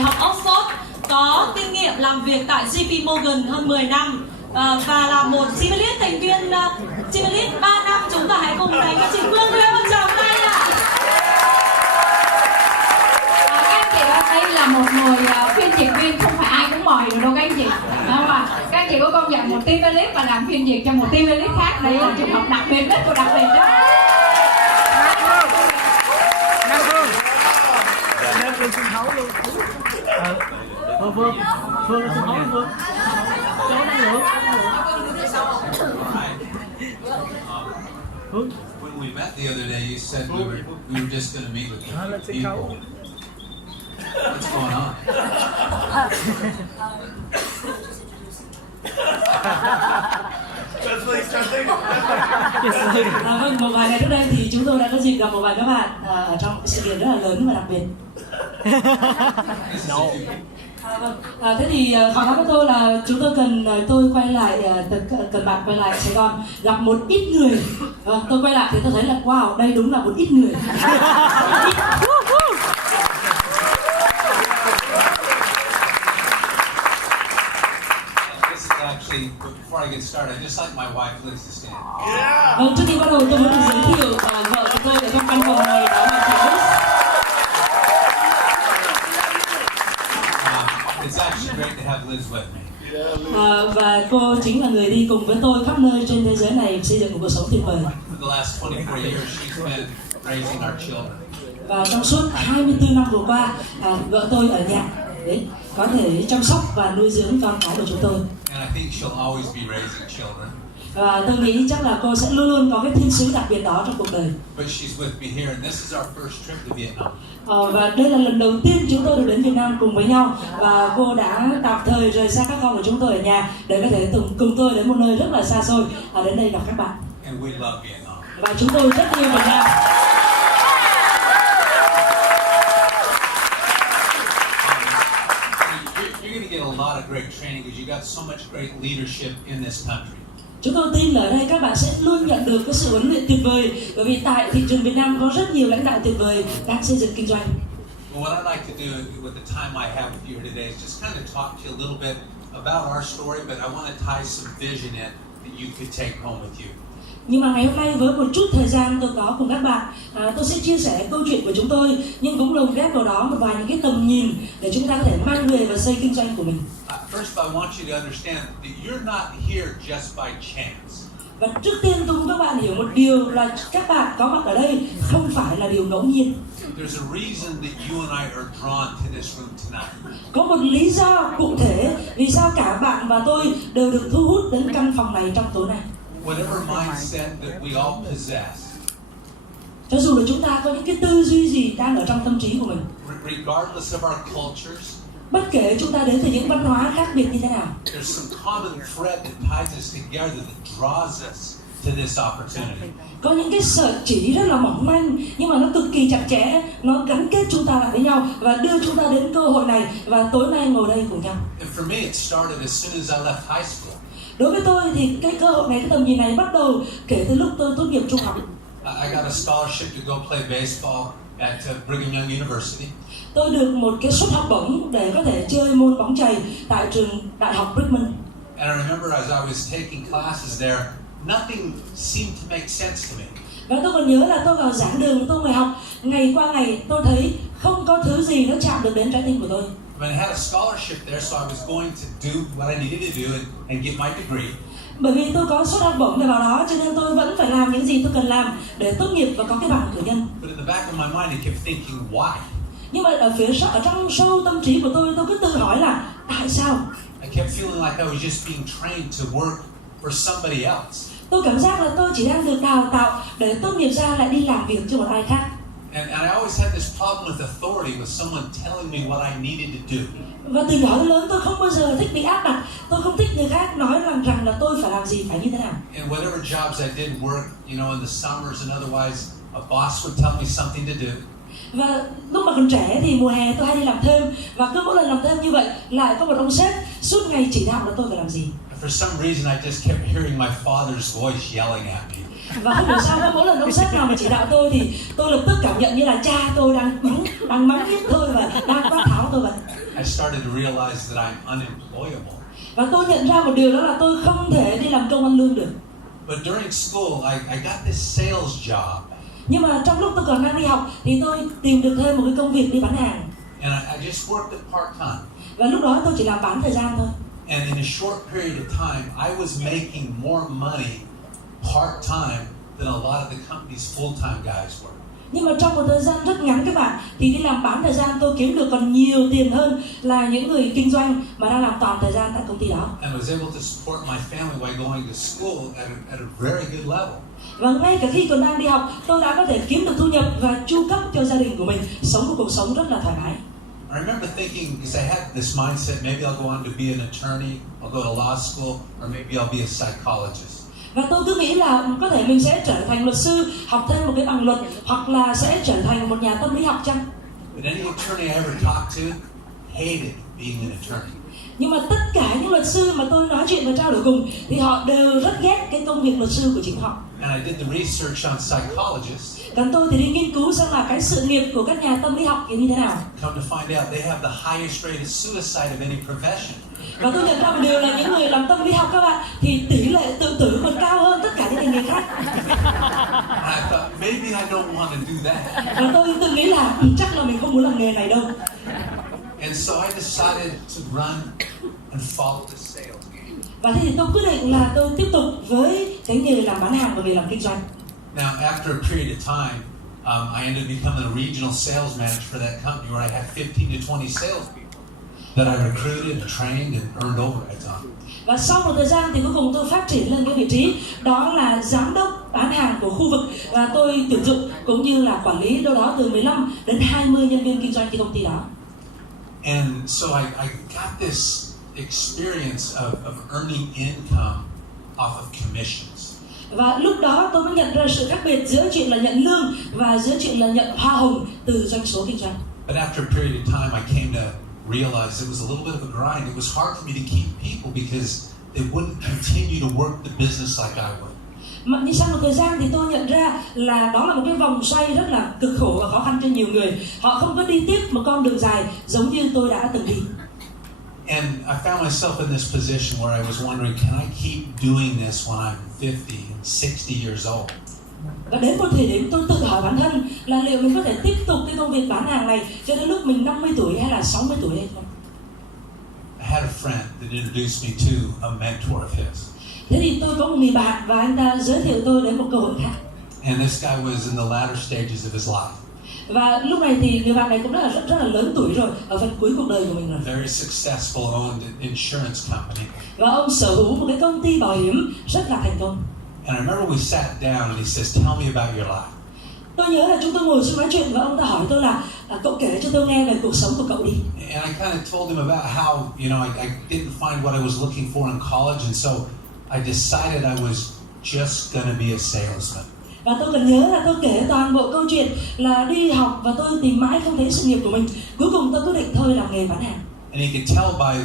Đại học Oxford, có kinh nghiệm làm việc tại JP Morgan hơn 10 năm và là một team lead, thành viên team lead 3 năm. Chúng ta hãy cùng dành cho chị Phương Lê một tràng tay ạ. Các anh chị ơi, đây là một người phiên dịch viên, không phải ai cũng mời được đâu các anh chị. Các anh chị có công nhận một team lead và làm phiên dịch cho một team lead khác, đấy là trường hợp đặc biệt nhất của đặc biệt đó. Phương sân khấu luôn. Phương sân khấu luôn. Cho năng lượng. When we met the other day, you said we were just going to meet with people. What's going on? Vâng, một vài ngày trước đây thì chúng tôi đã có dịp gặp một vài các bạn ở trong một sự kiện rất là lớn và đặc biệt. Thế thì họ nói với tôi là chúng tôi cần tôi quay lại, cần bạn quay lại Sài Gòn gặp một ít người. Tôi quay lại thì tôi thấy là wow, đây đúng là một ít người. Before I get started, I just like my wife Liz to stand. Vâng, trước khi bắt đầu tôi muốn được giới thiệu vợ của tôi ở trong căn phòng này, đó là chị Liz. It's actually great to have Liz with me. Và cô chính là người đi cùng với tôi khắp nơi trên thế giới này xây dựng một cuộc sống tuyệt vời. For the last 24 years, she's been raising our children. Và trong suốt 24 năm vừa qua, vợ tôi ở nhà để có thể chăm sóc và nuôi dưỡng con cái của chúng tôi. And I think she'll always be raising children. Và tôi nghĩ chắc là cô sẽ luôn luôn có cái thiên sứ đặc biệt đó trong cuộc đời. But she's with me here, and this is our first trip to Vietnam. Và đây là lần đầu tiên chúng tôi được đến Việt Nam cùng với nhau, và cô đã tạm thời rời xa các con của chúng tôi ở nhà để có thể cùng tôi đến một nơi rất là xa xôi, đến đây gặp các bạn. And we love Vietnam. Và chúng tôi rất yêu Việt Nam. You're going to get a lot of great training because you got so much great leadership in this country. Chúng tôi tin là ở đây các bạn sẽ luôn nhận được cái sự huấn luyện tuyệt vời, bởi vì tại thị trường Việt Nam có rất nhiều lãnh đạo tuyệt vời đang xây dựng kinh doanh. Well, what I'd like to do with the time I have with you here today is just kind of talk to you a little bit about our story, but I want to tie some vision in that you could take home with you. Nhưng mà ngày hôm nay với một chút thời gian tôi có cùng các bạn, tôi sẽ chia sẻ câu chuyện của chúng tôi, nhưng cũng lồng ghép vào đó một vài những cái tầm nhìn để chúng ta có thể mang về và xây kinh doanh của mình. First, I want you to understand that you're not here just by chance. Và trước tiên tôi muốn các bạn hiểu một điều là các bạn có mặt ở đây không phải là điều ngẫu nhiên. There's a reason that you and I are drawn to this room tonight. Có một lý do cụ thể vì sao cả bạn và tôi đều được thu hút đến căn phòng này trong tối nay. Whatever mindset that we all possess, cho dù là chúng ta có những cái tư duy gì đang ở trong tâm trí của mình, regardless of our cultures, bất kể chúng ta đến từ những văn hóa khác biệt như thế nào, there's some common thread that ties us together that draws us to this opportunity. Có những cái sợi chỉ rất là mỏng manh nhưng mà nó cực kỳ chặt chẽ, nó gắn kết chúng ta lại với nhau và đưa chúng ta đến cơ hội này và tối nay ngồi đây cùng nhau. And for me, it started as soon as I left high school. Đối với tôi thì cái cơ hội này, cái tầm nhìn này bắt đầu kể từ lúc tôi tốt nghiệp trung học. I got a scholarship to go play baseball at Brigham Young University. Tôi được một cái suất học bổng để có thể chơi môn bóng chày tại trường đại học Brigham. And I remember as I was taking classes there, nothing seemed to make sense to me. Và tôi còn nhớ là tôi vào giảng đường tôi ngồi học, ngày qua ngày tôi thấy không có thứ gì nó chạm được đến trái tim của tôi. I mean, I had a scholarship there, so I was going to do what I needed to do and get my degree. Bởi vì tôi có suất học bổng để vào đó, cho nên tôi vẫn phải làm những gì tôi cần làm để tốt nghiệp và có cái bằng cử nhân. But in the back of my mind, I kept thinking, why? Nhưng mà ở trong sâu tâm trí của tôi cứ tự hỏi là tại sao? I kept feeling like I was just being trained to work for somebody else. Tôi cảm giác là tôi chỉ đang được đào tạo để tốt nghiệp ra lại đi làm việc cho một ai khác. And I always had this problem with authority, with someone telling me what I needed to do. Và từ nhỏ đến lớn tôi không bao giờ thích bị áp đặt. Tôi không thích người khác nói rằng là tôi phải làm gì, phải như thế nào. And whatever jobs I did work, you know, in the summers and otherwise, a boss would tell me something to do. Và lúc mà còn trẻ thì mùa hè tôi hay đi làm thêm, và cứ mỗi lần làm thêm như vậy lại có một ông sếp suốt ngày chỉ đạo là tôi phải làm gì. For some reason, I just kept hearing my father's voice yelling at me. Và không hiểu sao mỗi lần ông sếp nào mà chỉ đạo tôi thì tôi lập tức cảm nhận như là cha tôi đang mắng giết tôi và đang quát tháo tôi vậy. I started to realize that I'm unemployable. Và tôi nhận ra một điều đó là tôi không thể đi làm công ăn lương được. But during school, I got this sales job. Nhưng mà trong lúc tôi còn đang đi học thì tôi tìm được thêm một cái công việc đi bán hàng. And I just worked it part-time. Và lúc đó tôi chỉ làm bán thời gian thôi. And in a short period of time, I was making more money part-time than a lot of the company's full-time guys were. Nhưng mà trong một thời gian rất ngắn các bạn, thì đi làm bán thời gian tôi kiếm được còn nhiều tiền hơn là những người kinh doanh mà đang làm toàn thời gian tại công ty đó. And was able to support my family while going to school at a very good level. Và ngay cả khi còn đang đi học, tôi đã có thể kiếm được thu nhập và chu cấp cho gia đình của mình, sống một cuộc sống rất là thoải mái. I remember thinking, because I had this mindset, maybe I'll go on to be an attorney, I'll go to law school, or maybe I'll be a psychologist. Và tôi cứ nghĩ là có thể mình sẽ trở thành luật sư, học thêm một cái bằng luật, hoặc là sẽ trở thành một nhà tâm lý học chăng. But any attorney I ever talked to hated being an attorney. Nhưng mà tất cả những luật sư mà tôi nói chuyện và trao đổi cùng thì họ đều rất ghét cái công việc luật sư của chính họ. And I did the research on psychologists. Còn tôi thì đi nghiên cứu xem là cái sự nghiệp của các nhà tâm lý học như thế nào. Come to find out, they have the highest rate of suicide of any profession. Và tôi nhận ra một điều là những người làm tâm lý học các bạn thì tỷ lệ tự tử còn cao hơn tất cả những ngành nghề khác. And I thought, maybe I don't want to do that. Và tôi tự nghĩ là chắc là mình không muốn làm nghề này đâu. And so I decided to run and follow the sales game. Và thế thì tôi quyết định là tôi tiếp tục với cái nghề làm bán hàng và nghề làm kinh doanh. Now, after a period of time, I ended up becoming a regional sales manager for that company where I had 15 to 20 salespeople that I recruited and trained and earned overrides on. Và sau một thời gian thì cuối cùng tôi phát triển lên cái vị trí đó là giám đốc bán hàng của khu vực, và tôi tuyển dụng cũng như là quản lý đâu đó từ 15 đến 20 nhân viên kinh doanh trên công ty đó. And so I got this experience of earning income off of commissions. Và lúc đó tôi mới nhận ra sự khác biệt giữa chuyện là nhận lương và giữa chuyện là nhận hoa hồng từ doanh số kinh doanh. But after a period of time, I came to realize it was a little bit of a grind. It was hard for me to keep people because they wouldn't continue to work the business like I would. Mà nhưng sau một thời gian thì tôi nhận ra là đó là một cái vòng xoay rất là cực khổ và khó khăn cho nhiều người. Họ không có đi tiếp một con đường dài giống như tôi đã từng đi. And I found myself in this position where I was wondering, can I keep doing this when I'm 50 and 60 years old? Và đến một thời điểm tôi tự hỏi bản thân là liệu mình có thể tiếp tục cái công việc bán hàng này cho đến lúc mình 50 tuổi hay là 60 tuổi hay không? I had a friend that introduced me to a mentor of his. Thế thì tôi có một người bạn và anh ta giới thiệu tôi đến một cơ hội khác. And this guy was in the latter stages of his life. Và lúc này thì người bạn này cũng rất là lớn tuổi rồi, ở phần cuối cuộc đời của mình rồi. Very successful, owned an insurance company. Và ông sở hữu một cái công ty bảo hiểm rất là thành công. And I remember we sat down and he says, tell me about your life. Tôi nhớ là chúng tôi ngồi xuống nói chuyện và ông ta hỏi tôi là cậu kể cho tôi nghe về cuộc sống của cậu đi. And I kind of told him about how, I didn't find what I was looking for in college, and so I decided I was just going to be a salesman. Và tôi còn nhớ là tôi kể toàn bộ câu chuyện là đi học và tôi tìm mãi không thấy sự nghiệp của mình. Cuối cùng tôi quyết định thôi làm nghề bán hàng. And he could tell by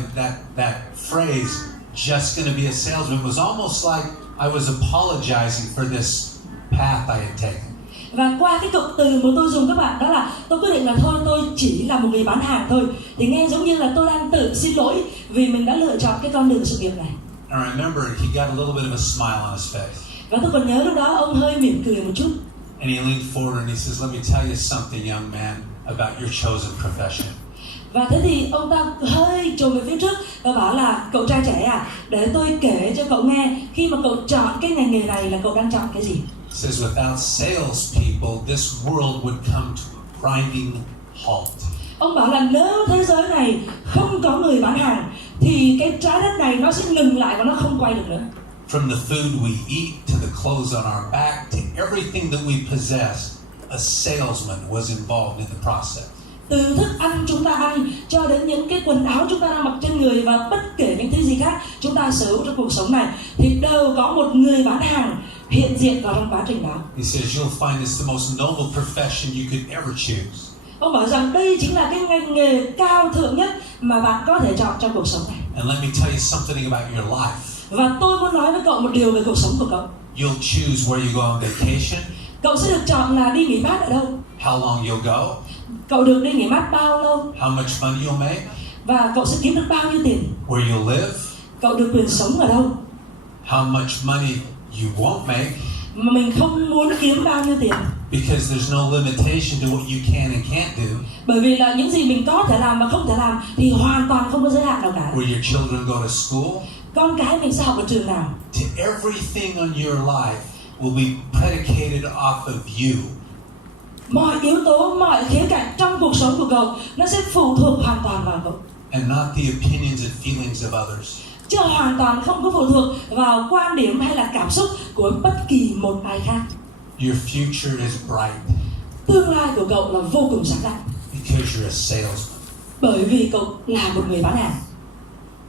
that phrase, just going to be a salesman, was almost like I was apologizing for this path I had taken. Và qua cái cụm từ mà tôi dùng các bạn, đó là tôi quyết định là thôi tôi chỉ là một người bán hàng thôi, thì nghe giống như là tôi đang tự xin lỗi vì mình đã lựa chọn cái con đường sự nghiệp này. And I remember he got a little bit of a smile on his face. Và tôi còn nhớ lúc đó ông hơi mỉm cười một chút. And he leaned forward and he says, let me tell you something, young man, about your chosen profession. Và thế thì ông ta hơi trồm về phía trước và bảo là cậu trai trẻ à, để tôi kể cho cậu nghe khi mà cậu chọn cái ngành nghề này là cậu đang chọn cái gì. He says, without salespeople, this world would come to a grinding halt. Ông bảo là nếu thế giới này không có người bán hàng thì cái trái đất này nó sẽ ngừng lại và nó không quay được nữa. From the food we eat to the clothes on our back to everything that we possess, a salesman was involved in the process. Từ thức ăn chúng ta ăn cho đến những cái quần áo chúng ta đang mặc trên người và bất kể những thứ gì khác chúng ta sở hữu trong cuộc sống này thì đều có một người bán hàng hiện diện vào trong quá trình đó. He says you'll find this the most noble profession you could ever choose. Ông bảo rằng đây chính là cái ngành nghề cao thượng nhất mà bạn có thể chọn trong cuộc sống này. And let me tell you something about your life. Và tôi muốn nói với cậu một điều về cuộc sống của cậu. You'll choose where you go on vacation. Cậu sẽ được chọn là đi nghỉ mát ở đâu. How long you'll go. Cậu được đi nghỉ mát bao lâu. How much money you'll make. Và cậu sẽ kiếm được bao nhiêu tiền? where you'll live, Cậu được quyền sống ở đâu? how much money you won't make, Mà mình không muốn kiếm bao nhiêu tiền. because there's no limitation to what you can and can't do, Bởi vì là những gì mình có thể làm và không thể làm thì hoàn toàn không có giới hạn nào cả. where your children go to school, Con cái mình sẽ học ở trường nào? to everything on your life will be predicated off of you. Mọi yếu tố, mọi khía cạnh trong cuộc sống của cậu nó sẽ phụ thuộc hoàn toàn vào cậu, And not the opinions and feelings of others. chứ hoàn toàn không có phụ thuộc vào quan điểm hay là cảm xúc của bất kỳ một ai khác. Your future is bright Tương lai của cậu là vô cùng sáng lạng because you're a salesman. bởi vì cậu là một người bán hàng.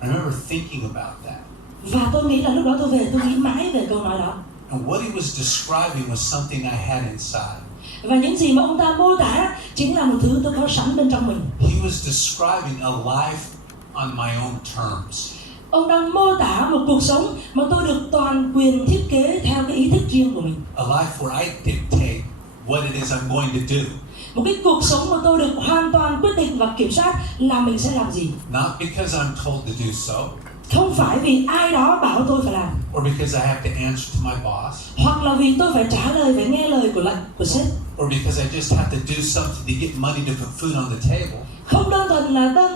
I remember thinking about that. Và tôi nghĩ là lúc đó tôi về tôi nghĩ mãi về câu nói đó. And what he was describing was something I had inside. Và những gì mà ông ta mô tả chính là một thứ tôi có sẵn bên trong mình. He was describing a life on my own terms. Ông đang mô tả một cuộc sống mà tôi được toàn quyền thiết kế theo cái ý thích riêng của mình. A life where I dictate what it is I'm going to do. Một cái cuộc sống mà tôi được hoàn toàn quyết định và kiểm soát là mình sẽ làm gì. Not because I'm told to do so, Không phải vì ai đó bảo tôi phải làm, or because I have to answer to my boss, hoặc là vì tôi phải trả lời, phải nghe lời của lệnh của sếp. or because I just have to do something to get money to put food on the table. Không đơn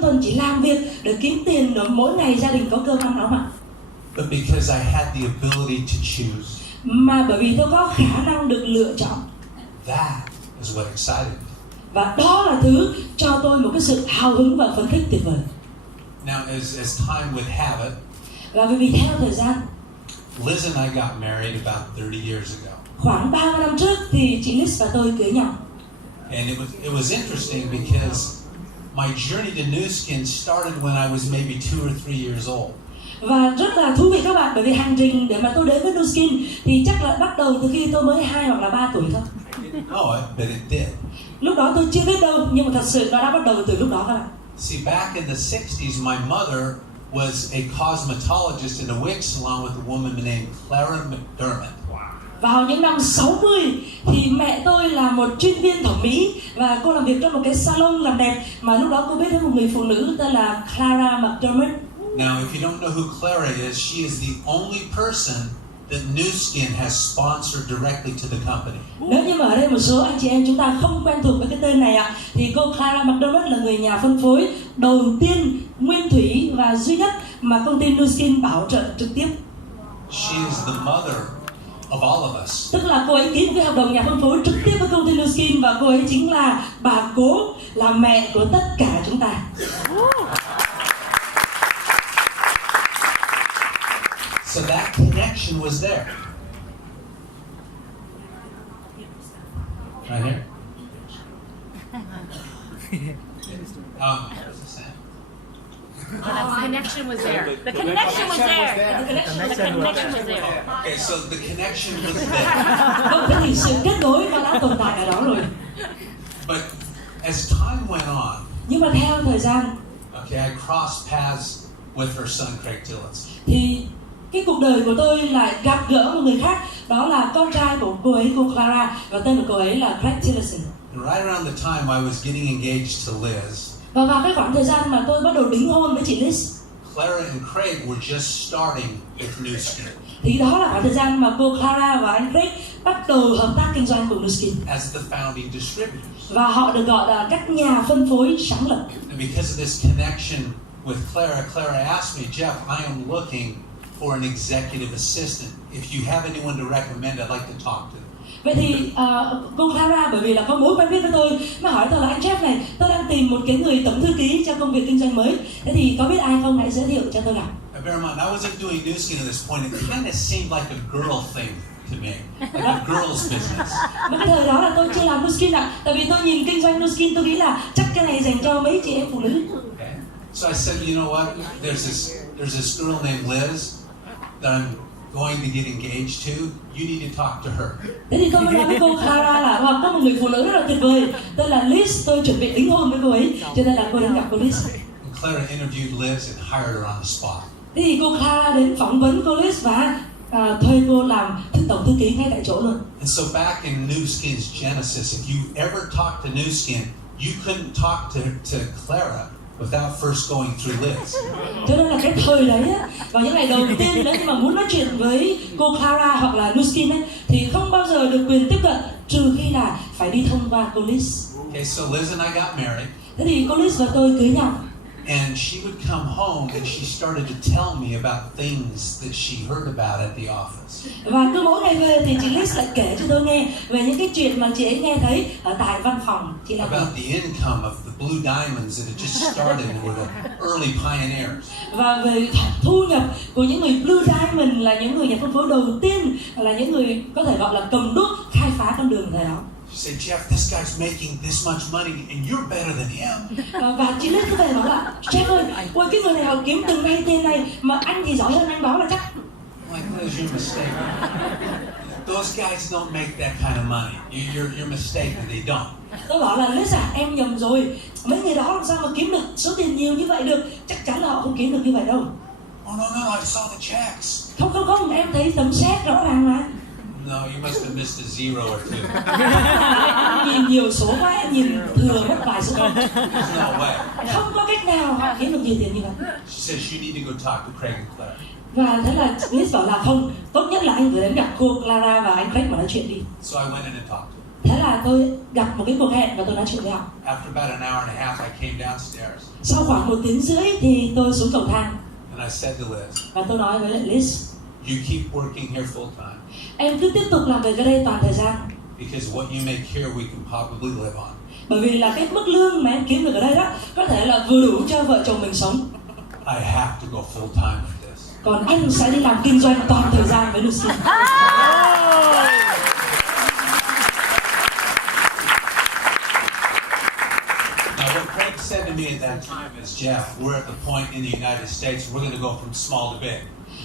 thuần chỉ làm việc để kiếm tiền để mỗi ngày gia đình có cơm ăn áo mặc, But because I had the ability to choose. mà bởi vì tôi có khả năng được lựa chọn. That is what excited me. Và đó là thứ cho tôi một cái sự hào hứng và phấn khích tuyệt vời. Now, as time would have it, Và vì theo thời gian, Liz and I got married about 30 years ago. khoảng 30 năm trước thì chị Liz và tôi cưới nhau. And it was interesting because my journey to Nu Skin started when I was maybe 2 or 3 years old. Và rất là thú vị các bạn, bởi vì hành trình để mà tôi đến với Nu Skin thì chắc là bắt đầu từ khi tôi mới 2 hoặc là 3 tuổi thôi. I didn't know it, but it did. Lúc đó tôi chưa biết đâu, nhưng mà thật sự nó đã bắt đầu từ lúc đó các bạn. See, back in the 60s, my mother was a cosmetologist in a wig salon with a woman named Clara McDermott. Vào những năm 60 thì mẹ tôi là một chuyên viên thẩm mỹ và cô làm việc trong một cái salon làm đẹp mà lúc đó cô biết đến một người phụ nữ tên là Clara McDermott. Now, if you don't know who Clara is, she is the only person that Nu Skin has sponsored directly to the company. Nếu như mà ở đây một số anh chị em chúng ta không quen thuộc với cái tên này ạ, thì cô Clara McDermott là người nhà phân phối đầu tiên, nguyên thủy và duy nhất mà công ty Nu Skin bảo trợ trực tiếp. She is the mother of all of us. Tức là cô ấy ký một cái hợp đồng nhà phân phối trực tiếp với công ty Nu Skin và cô ấy chính là bà cố, là mẹ của tất cả chúng ta. So that connection was there. Right here. What's it saying? The connection was there. The connection was there. The connection was there. Okay, so the connection was there. Vâng, thế thì sự kết nối nó đã tồn tại ở đó rồi. But as time went on, Nhưng mà theo thời gian okay, I crossed paths with her son Craig Tillotson. thì cái cuộc đời của tôi lại gặp gỡ một người khác, đó là con trai của cô ấy, cô Clara, và tên của cô ấy là Craig Tillotson. And right around the time I was getting engaged to Liz, Và vào cái khoảng thời gian mà tôi bắt đầu đính hôn với chị Liz, Clara and Craig were just starting with Nu Skin thì đó là khoảng thời gian mà cô Clara và anh Craig bắt đầu hợp tác kinh doanh cùng Nu Skin. as the founding distributors. Và họ được gọi là các nhà phân phối sáng lập. And because of this connection with Clara, Clara asked me, Jeff, I am looking for an executive assistant. If you have anyone to recommend, I'd like to talk to them. Vậy thì cô Clara bởi vì là có mối quen biết với tôi mà hỏi tôi là anh Jeff này, tôi đang tìm một cái người tổng thư ký cho công việc kinh doanh mới. Thế thì có biết ai không, hãy giới thiệu cho tôi gặp. Bear in mind, I wasn't doing Nu Skin at this point. It kind of seemed like a girl thing to me, like a girl's business. Mà cái thời đó là tôi chưa làm Nu Skin ạ, tại vì tôi nhìn kinh doanh Nu Skin tôi nghĩ là chắc cái này dành cho mấy chị em phụ nữ. Okay. So I said, you know what? There's this girl named Liz that I'm going to get engaged to. You need to talk to her. Thế thì tôi mới nói với cô Clara là có một người phụ nữ rất là tuyệt vời, tên là Liz, tôi chuẩn bị đính hôn với cô ấy, cho nên là cô đến gặp cô Liz. And Clara interviewed Liz and hired her on the spot. Thế thì cô Clara đến phỏng vấn cô Liz và thuê cô làm tổng thư ký ngay tại chỗ luôn. And so back in Nu Skin's genesis, if you ever talked to Nu Skin, you couldn't talk to Clara without first going through Liz. Cho nên là cái thời đấy á, vào những ngày đầu tiên nếu như mà muốn nói chuyện với cô Clara hoặc là Nuskin ấy, thì không bao giờ được quyền tiếp cận trừ khi là phải đi thông qua cô Liz. Okay, so Liz and I got married. Thế thì cô Liz và tôi cưới nhau. And she would come home and she started to tell me about things that she heard about at the office. Và cứ mỗi ngày về thì chị Liz lại kể cho tôi nghe về những cái chuyện mà chị ấy nghe thấy ở tại văn phòng chị làm. About the income of the Blue Diamonds that had just started and were the early pioneers. Và về thu nhập của những người Blue Diamond là những người nhà phân phối đầu tiên, là những người có thể gọi là cầm đuốc khai phá con đường thời đó. She said, Jeff, this guy's making this much money and you're better than him. Và chị Liz cứ về nói là Jeff ơi, ôi cái người này họ kiếm từng này tiền này mà anh thì giỏi hơn anh đó là chắc. I'm like, Liz, you're mistaken. Those guys don't make that kind of money. You're mistaken. They don't. Tôi bảo là Liz à, em nhầm rồi. Mấy người đó làm sao mà kiếm được số tiền nhiều như vậy được? Chắc chắn là họ không kiếm được như vậy đâu. Oh no, I saw the checks. Không, em thấy tấm séc rõ ràng mà. No, you must have missed a zero or two. Nhìn nhiều số quá, em nhìn thừa mất vài số không. There's no way. Không có cách nào họ kiếm được nhiều tiền như vậy. She says, you need to go talk to Craig and Claire. Và thế là Liz bảo là không, tốt nhất là anh phải đến gặp cô Clara và anh Craig mà nói chuyện đi. So I went in and talked to them. Thế là tôi gặp một cái cuộc hẹn và tôi nói chuyện với họ. After about an hour and a half, I came downstairs Sau khoảng 1 tiếng rưỡi thì tôi xuống cầu thang and I said to Liz, và tôi nói với lại Liz, you keep working here full time em cứ tiếp tục làm việc ở đây toàn thời gian. because what you make here we can probably live on. Bởi vì là cái mức lương mà em kiếm được ở đây đó có thể là vừa đủ cho vợ chồng mình sống. I have to go full time with this. Còn anh sẽ đi làm kinh doanh toàn thời gian với Lucy. Now what Craig said to me at that time is, Jeff, we're at the point in the United States we're going to go from small to big.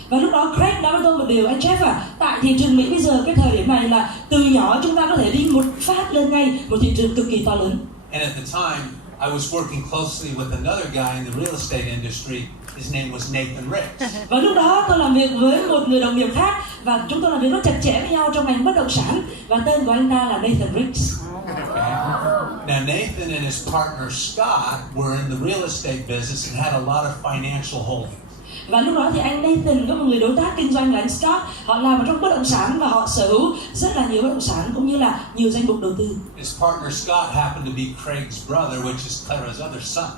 Và lúc đó Craig nói với tôi một điều, anh Jeff à, tại thị trường Mỹ bây giờ cái thời điểm này là từ nhỏ chúng ta có thể đi một phát lên ngay một thị trường cực kỳ to lớn. And at the time, I was working closely with another guy in the real estate industry. His name was Nathan Ricks. Và lúc đó tôi làm việc với một người đồng nghiệp khác và chúng tôi làm việc rất chặt chẽ với nhau trong ngành bất động sản và tên của anh ta là Nathan Ricks. Okay. Now Nathan and his partner Scott were in the real estate business and had a lot of financial holdings. Và lúc đó thì anh Nathan có một người đối tác kinh doanh là anh Scott, họ làm ở trong bất động sản và họ sở hữu rất là nhiều bất động sản cũng như là nhiều danh mục đầu tư. His partner Scott happened to be Craig's brother, which is Clara's other son.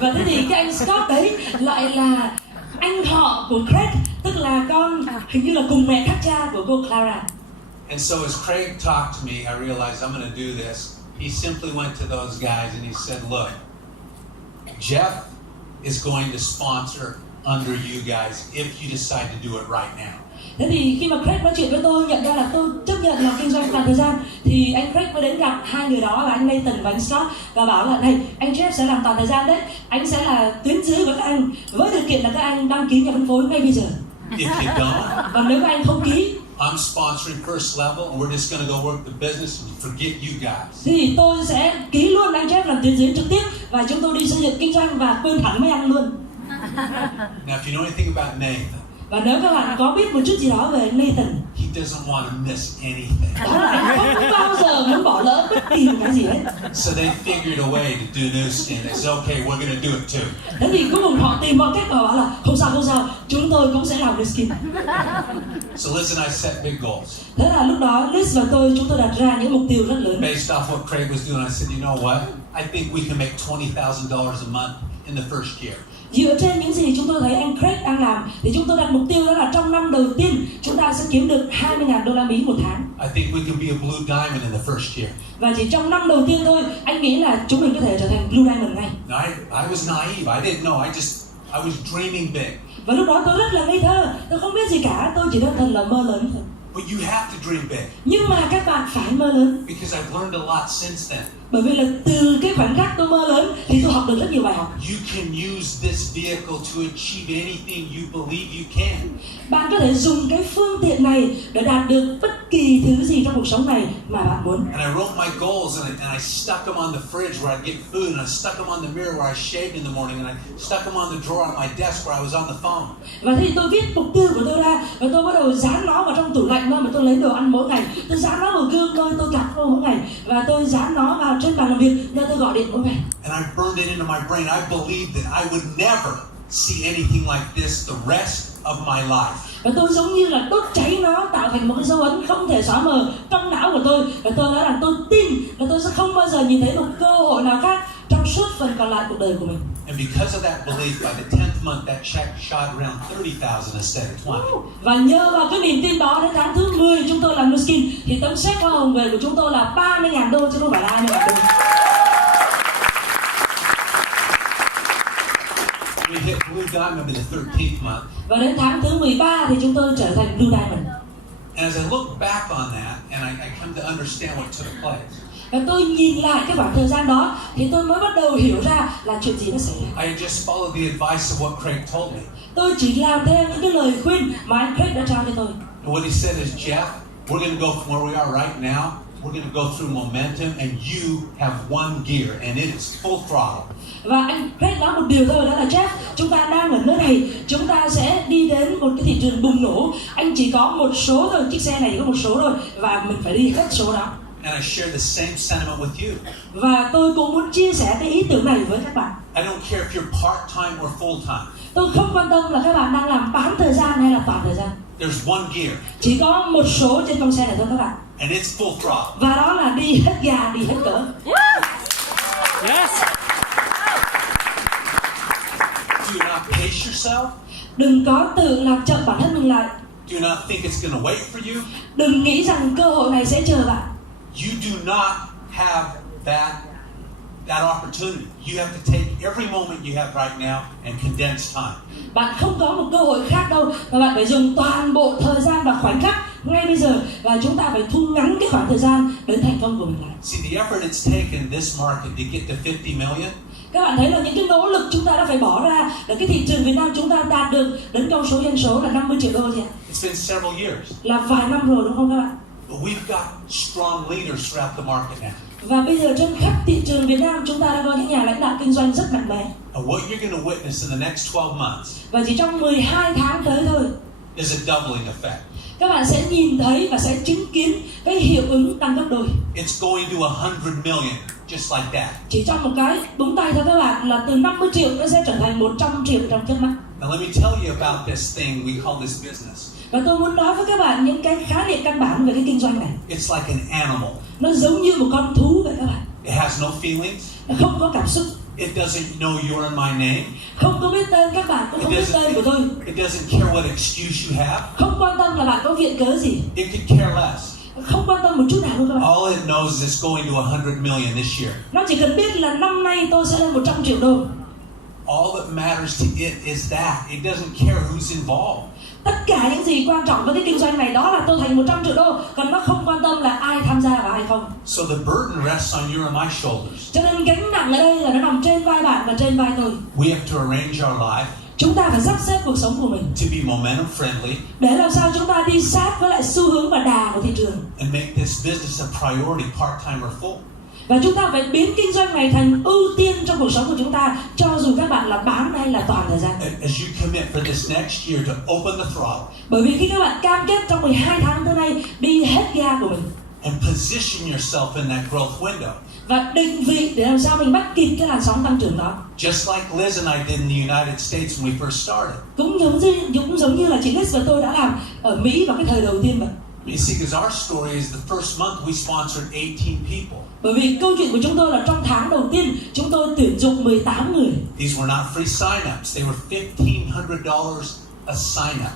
Và thế thì cái anh Scott đấy lại là anh họ của Craig, tức là con hình như là cùng mẹ khác cha của cô Clara. And so as Craig talked to me, I realized I'm going to do this. He simply went to those guys and he said, look, Jeff is going to sponsor under you guys if you decide to do it right now. Thế thì khi mà Craig nói chuyện với tôi, nhận ra là tôi chấp nhận làm kinh doanh toàn thời gian, thì anh Craig mới đến gặp hai người đó là anh Nathan và anh Scott và bảo là này, anh Jeff sẽ làm toàn thời gian đấy, anh sẽ là tuyến dưới với các anh với điều kiện là các anh đăng ký nhà phân phối ngay bây giờ. If you don't, Còn nếu các anh không ký, I'm sponsoring first level and we're just going to go work the business and forget you guys. thì tôi sẽ ký luôn anh Jeff làm tuyến dưới trực tiếp và chúng tôi đi xây dựng kinh doanh và quên thẳng mấy anh luôn. Now if you know anything about Nathan, Và nếu các bạn có biết một chút gì đó về Nathan, he doesn't want to miss anything. đó là anh không bao giờ muốn bỏ lỡ bất kỳ một cái gì hết. So they figured a way to do new skin. They said, okay, we're going to do it too. Thế thì cuối cùng họ tìm mọi cách và bảo là không sao, chúng tôi cũng sẽ làm new skin. So Liz and I set big goals. Thế là lúc đó Liz và tôi chúng tôi đặt ra những mục tiêu rất lớn. Based off what Craig was doing, I said, you know what? I think we can make $20,000 a month in the first year. Dựa trên những gì chúng tôi thấy anh Craig đang làm thì chúng tôi đặt mục tiêu đó là trong năm đầu tiên chúng ta sẽ kiếm được $20,000 một tháng. I think we can be a blue diamond in the first year. Và chỉ trong năm đầu tiên thôi, anh nghĩ là chúng mình có thể trở thành Blue Diamond ngay. Now I was naive. I didn't know. I was dreaming big. Và lúc đó tôi rất là ngây thơ, tôi không biết gì cả, tôi chỉ đơn thuần là mơ lớn thôi. But you have to dream big. Nhưng mà các bạn phải mơ lớn. Because I've learned a lot since then. Bởi vì là từ cái khoảnh khắc tôi mơ lớn thì tôi học được rất nhiều bài học. You can use this vehicle to achieve anything you believe you can. Bạn có thể dùng cái phương tiện này để đạt được bất kỳ thứ gì trong cuộc sống này mà bạn muốn. And I wrote my goals and I stuck them on the fridge where I get food, and I stuck them on the mirror where I shaved in the morning, and I stuck them on the drawer on my desk where I was on the phone. Và thì tôi viết mục tiêu của tôi ra và tôi bắt đầu dán nó vào trong tủ lạnh cạnh nơi mà tôi lấy đồ ăn mỗi ngày. Tôi dán nó vào gương nơi tôi cặp nó mỗi ngày, và tôi dán nó vào trên bàn làm việc nơi tôi gọi điện mỗi ngày. And I burned it into my brain. I believed that I would never see anything like this the rest of my life. Và tôi giống như là đốt cháy nó, tạo thành một cái dấu ấn không thể xóa mờ trong não của tôi. Và tôi nói là tôi tin là tôi sẽ không bao giờ nhìn thấy một cơ hội nào khác trong suốt phần còn lại cuộc đời của mình. And because of that belief, by the 10th month, that check shot around 30,000 instead of 20. Và nhờ vào cái niềm tin đó, đến tháng thứ 10 chúng tôi làm Nuskin thì tấm séc hoa hồng về của chúng tôi là 30.000 đô chứ không phải là 20.000 đô. We hit Blue Diamond in the 13th month. Và đến tháng thứ 13 thì chúng tôi trở thành Blue Diamond. And as I look back on that, and I come to understand what took place, Và tôi nhìn lại cái khoảng thời gian đó thì tôi mới bắt đầu hiểu ra là chuyện gì nó xảy ra. I just followed the advice of what Craig told me. Tôi chỉ làm theo những cái lời khuyên mà anh Craig đã trao cho tôi. And what he said is, Jeff, we're going to go from where we are right now. We're going to go through momentum, and you have one gear, and it is full throttle. Và anh Craig nói một điều thôi, đó là Jeff, chúng ta đang ở nơi này, chúng ta sẽ đi đến một cái thị trường bùng nổ. Anh chỉ có một số thôi, chiếc xe này có một số thôi, và mình phải đi hết số đó. And I share the same sentiment with you. Và tôi cũng muốn chia sẻ cái ý tưởng này với các bạn. I don't care if you're part-time or full-time. Tôi không quan tâm là các bạn đang làm bán thời gian hay là toàn thời gian. There's one gear, Chỉ có một số trên con xe này thôi các bạn. and it's full throttle. Và đó là đi hết ga, đi hết cỡ. Yes. Do not pace yourself. Đừng có tự làm chậm bản thân mình lại. Do not think it's going to wait for you. Đừng nghĩ rằng cơ hội này sẽ chờ bạn. You do not have that opportunity. You have to take every moment you have right now and condense time. Bạn không có một cơ hội khác đâu, và bạn phải dùng toàn bộ thời gian và khoảnh khắc ngay bây giờ, và chúng ta phải thu ngắn cái khoảng thời gian đến thành công của mình lại. See, the effort it's taken in this market to get to 50 million, Các bạn thấy là những cái nỗ lực chúng ta đã phải bỏ ra để cái thị trường Việt Nam chúng ta đạt được đến con số dân số là 50 triệu đô gì ạ? it's been several years. Là vài năm rồi đúng không các bạn? But we've got strong leaders throughout the market now. Và bây giờ trên khắp thị trường Việt Nam chúng ta đã có những nhà lãnh đạo kinh doanh rất mạnh mẽ. And what you're going to witness in the next 12 months Và chỉ trong 12 tháng tới thôi, is a doubling effect. các bạn sẽ nhìn thấy và sẽ chứng kiến cái hiệu ứng tăng gấp đôi. It's going to 100 million, just like that. Chỉ trong một cái búng tay thôi các bạn, là từ 50 triệu nó sẽ trở thành 100 triệu trong chớp mắt. Now let me tell you about this thing we call this business. Và tôi muốn nói với các bạn những cái khái niệm căn bản về cái kinh doanh này. It's like an animal. Nó giống như một con thú vậy các bạn. It has no feelings. Nó không có cảm xúc. It doesn't know you're in my name. Không có biết tên các bạn, cũng không biết tên của tôi. It doesn't care what excuse you have. Không quan tâm là bạn có viện cớ gì. It could care less. Không quan tâm một chút nào luôn các bạn. All it knows is it's going to 100 million this year. Nó chỉ cần biết là năm nay tôi sẽ lên 100 triệu đô. All that matters to it is that. It doesn't care who's involved. Tất cả những gì quan trọng với cái kinh doanh này đó là tôi thành 100 triệu đô, còn nó không quan tâm là ai tham gia và ai không. So the burden rests on your and my shoulders. Cho nên gánh nặng ở đây là nó nằm trên vai bạn và trên vai tôi. We have to arrange our life Chúng ta phải sắp xếp cuộc sống của mình to be momentum friendly để làm sao chúng ta đi sát với lại xu hướng và đà của thị trường. and make this business a priority, part-time or full. Và chúng ta phải biến kinh doanh này thành ưu tiên trong cuộc sống của chúng ta, cho dù các bạn là bán hay là toàn thời gian. As you commit for this next year to open the throttle Bởi vì khi các bạn cam kết trong 12 tháng tới nay đi hết ga của mình and position yourself in that growth window, và định vị để làm sao mình bắt kịp cái làn sóng tăng trưởng đó. just like Liz and I did in the United States when we first started. Cũng giống như là chị Liz và tôi đã làm ở Mỹ vào cái thời đầu tiên vậy. You see, because our story is the first month we sponsored 18 people. Bởi vì câu chuyện của chúng tôi là trong tháng đầu tiên chúng tôi tuyển dụng 18 người. These were not free sign-ups. They were $1,500 a sign-up.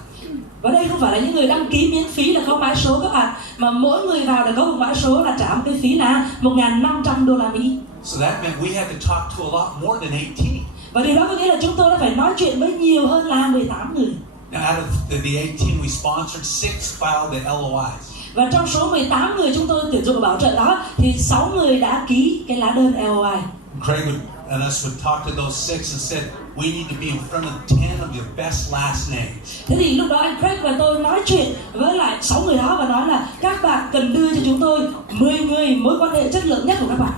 Và đây không phải là những người đăng ký miễn phí là có mã số các bạn, mà mỗi người vào để có một mã số là trả một cái phí là 1.500 đô la Mỹ. So that meant we had to talk to a lot more than 18. Và điều đó có nghĩa là chúng tôi đã phải nói chuyện với nhiều hơn là 18 người. Now, out of the 18 we sponsored, 6 filed the LOIs. Và trong số 18 người chúng tôi tuyển dụng bảo trợ đó thì 6 người đã ký cái lá đơn LOI. Craig and us would talk to those 6 and said, we need to be in front of 10 of your best last names. Thế thì lúc đó anh Craig và tôi nói chuyện với lại 6 người đó và nói là các bạn cần đưa cho chúng tôi 10 người mối quan hệ chất lượng nhất của các bạn.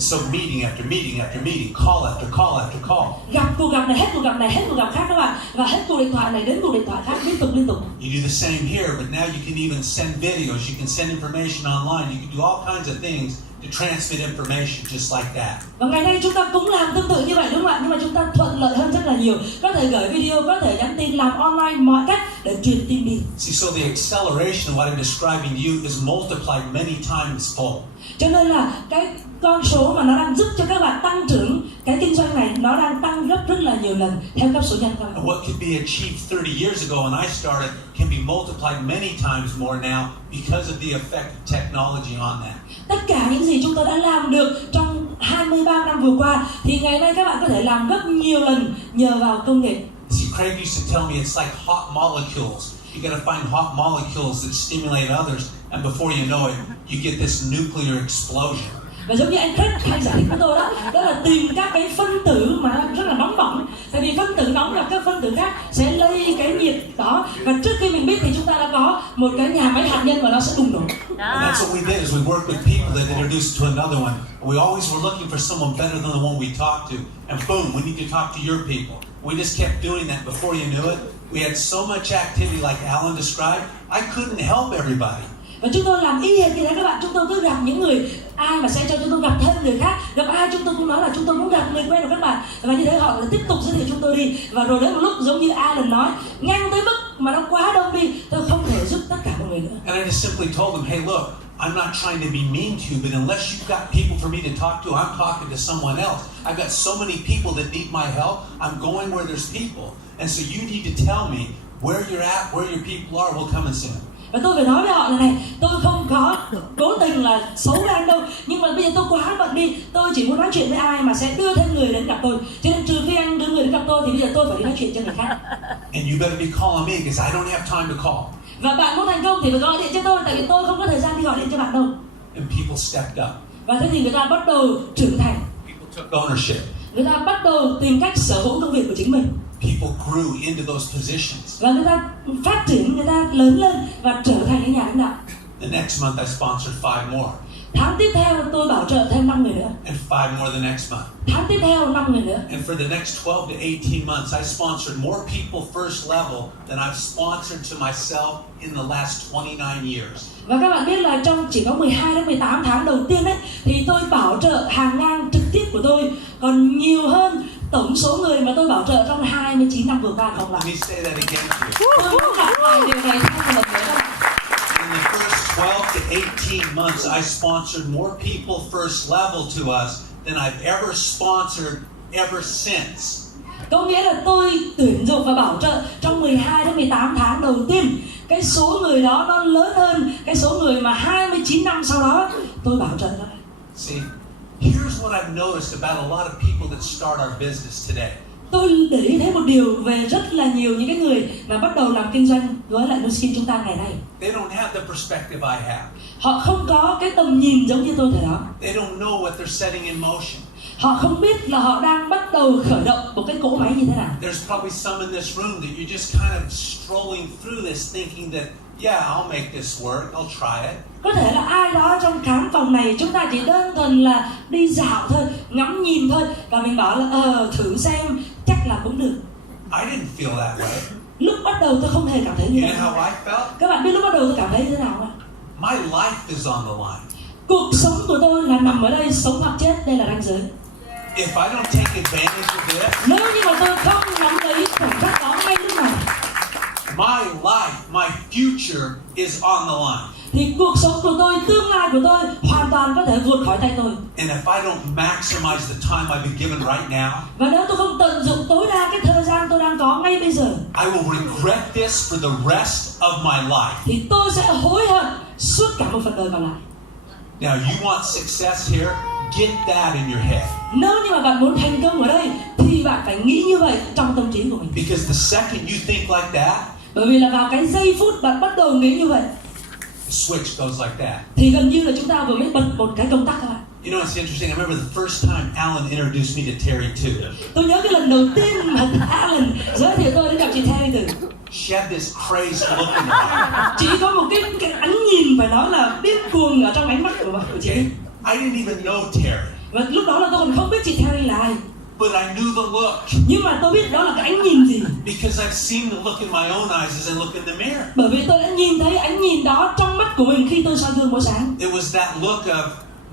So meeting after meeting after meeting, call after call after call. Gặp cuộc gặp này, hết cuộc gặp này, hết cuộc gặp khác các bạn, và hết cuộc điện thoại này đến cuộc điện thoại khác, liên tục. You do the same here, but now you can even send videos, you can send information online, you can do all kinds of things to transmit information just like that. Và ngày nay chúng ta cũng làm tương tự như vậy đúng không ạ? Nhưng mà chúng ta thuận lợi hơn rất là nhiều. Có thể gửi video, có thể nhắn tin, làm online mọi cách để truyền tin đi. See, so the acceleration of what I'm describing to you is multiplied many times fold. Cho nên là cái con số mà nó đang giúp cho các bạn tăng trưởng cái kinh doanh này, nó đang tăng rất là nhiều lần theo cấp số nhân các bạn. And what could be achieved 30 years ago when I started can be multiplied many times more now because of the effect of technology on that. Tất cả những gì chúng tôi đã làm được trong 23 năm vừa qua thì ngày nay các bạn có thể làm gấp nhiều lần nhờ vào công nghệ. See, Craig used to tell me it's like hot molecules. You got to find hot molecules that stimulate others, and before you know it, you get this nuclear explosion. Và giống như anh Craig hay giải thích với tôi đó là tìm các cái phân tử mà nó rất là nóng bỏng. Tại vì phân tử nóng là các phân tử khác sẽ lây cái nhiệt đó, và trước khi mình biết thì chúng ta đã có một cái nhà máy hạt nhân và nó sẽ bùng nổ. And that's what we did is we worked with people that introduced to another one. We always were looking for someone better than the one we talked to. And boom, we need to talk to your people. We just kept doing that. Before you knew it, we had so much activity like Alan described, I couldn't help everybody. Và chúng tôi làm y hệt như thế các bạn. Chúng tôi cứ gặp những người, ai mà sẽ cho chúng tôi gặp thêm người khác. Gặp ai chúng tôi cũng nói là chúng tôi muốn gặp người quen của các bạn. Và như thế họ lại tiếp tục giới thiệu chúng tôi đi. Và rồi đến một lúc giống như Alan nói, nhanh tới mức mà nó quá đông đi, tôi không thể giúp tất cả mọi người nữa. And I just simply told them, hey look, I'm not trying to be mean to you, but unless you've got people for me to talk to, I'm talking to someone else. I've got so many people that need my help, I'm going where there's people. And so you need to tell me where you're at, where your people are, we'll come and see them. Và tôi phải nói với họ là này, tôi không có cố tình là xấu với anh đâu, nhưng mà bây giờ tôi quá bận đi, tôi chỉ muốn nói chuyện với ai mà sẽ đưa thêm người đến gặp tôi. Cho nên trừ khi anh đưa người đến gặp tôi thì bây giờ tôi phải đi nói chuyện cho người khác. And you better be calling me because I don't have time to call. Và bạn muốn thành công thì phải gọi điện cho tôi, tại vì tôi không có thời gian đi gọi điện cho bạn đâu. And people stepped up. Và thế thì người ta bắt đầu trưởng thành. People took ownership. Người ta bắt đầu tìm cách sở hữu công việc của chính mình. People grew into those positions. Và người ta phát triển, người ta lớn lên và trở thành những nhà lãnh đạo. The next month I sponsored 5 more. Tháng tiếp theo tôi bảo trợ thêm 5 người nữa. And 5 more the next month. Tháng tiếp theo 5 người nữa. And for the next 12 to 18 months, I sponsored more people first level than I've sponsored to myself in the last 29 years. Và các bạn biết là trong chỉ có 12 đến 18 tháng đầu tiên ấy, thì tôi bảo trợ hàng ngang trực tiếp của tôi còn nhiều hơn tổng số người mà tôi bảo trợ trong 29 năm vừa qua cộng lại. Let me say that again to you. Tôi muốn lặp lại điều này thêm một lần nữa các bạn. In the first 12 to 18 months, I sponsored more people first level to us than I've ever sponsored ever since. Có nghĩa là tôi tuyển dụng và bảo trợ trong 12 đến 18 tháng đầu tiên, cái số người đó nó lớn hơn cái số người mà 29 năm sau đó tôi bảo trợ đó. See, here's what I've noticed about a lot of people that start our business today. Tôi để ý thấy một điều về rất là nhiều những cái người mà bắt đầu làm kinh doanh với lại Nuskin chúng ta ngày nay. They don't have the perspective I have. Họ không có cái tầm nhìn giống như tôi thời đó. They don't know what they're setting in motion. Họ không biết là họ đang bắt đầu khởi động một cái cỗ máy như thế nào. There's probably some in this room that you're just kind of strolling through this thinking that, yeah, I'll make this work, I'll try it. Có thể là ai đó trong khán phòng này chúng ta chỉ đơn thuần là đi dạo thôi, ngắm nhìn thôi, và mình bảo là thử xem, chắc là cũng được. I didn't feel that way. Lúc bắt đầu tôi không hề cảm thấy như You vậy. know how I felt? Các bạn biết lúc bắt đầu tôi cảm thấy như thế nào không? My life is on the line. Cuộc sống của tôi là nằm ở đây, sống hoặc chết, đây là ranh giới. If I don't take advantage of this, Nếu như mà tôi không nắm lấy khoảnh khắc đó ngay lúc này, my life, my future is on the line. thì cuộc sống của tôi, tương lai của tôi hoàn toàn có thể vượt khỏi tay tôi. And if I don't maximize the time I've been given right now, Và nếu tôi không tận dụng tối đa cái thời gian tôi đang có ngay bây giờ, I will regret this for the rest of my life. thì tôi sẽ hối hận suốt cả một phần đời còn lại. Now, you want success here? Get that in your head. Nếu như mà bạn muốn thành công ở đây thì bạn phải nghĩ như vậy trong tâm trí của mình. Because the second you think like that, Bởi vì là vào cái giây phút bạn bắt đầu nghĩ như vậy, the switch goes like that. thì gần như là chúng ta vừa mới bật một cái công tắc các bạn. You know, it's interesting. I remember the first time Alan introduced me to Terry too. Tôi nhớ cái lần đầu tiên mà Alan giới thiệu tôi đến gặp chị Terry từ. She had this crazed look in her eye. Chị có một cái ánh nhìn phải nói là điên cuồng ở trong ánh mắt của chị. I didn't even know Terry. Và lúc đó là tôi còn không biết chị Terry là ai. But I knew the look. Nhưng mà tôi biết đó là cái ánh nhìn gì. Because I've seen the look in my own eyes as I look in the mirror. Bởi vì tôi đã nhìn thấy ánh nhìn đó trong mắt của mình khi tôi soi gương mỗi sáng. It was that look of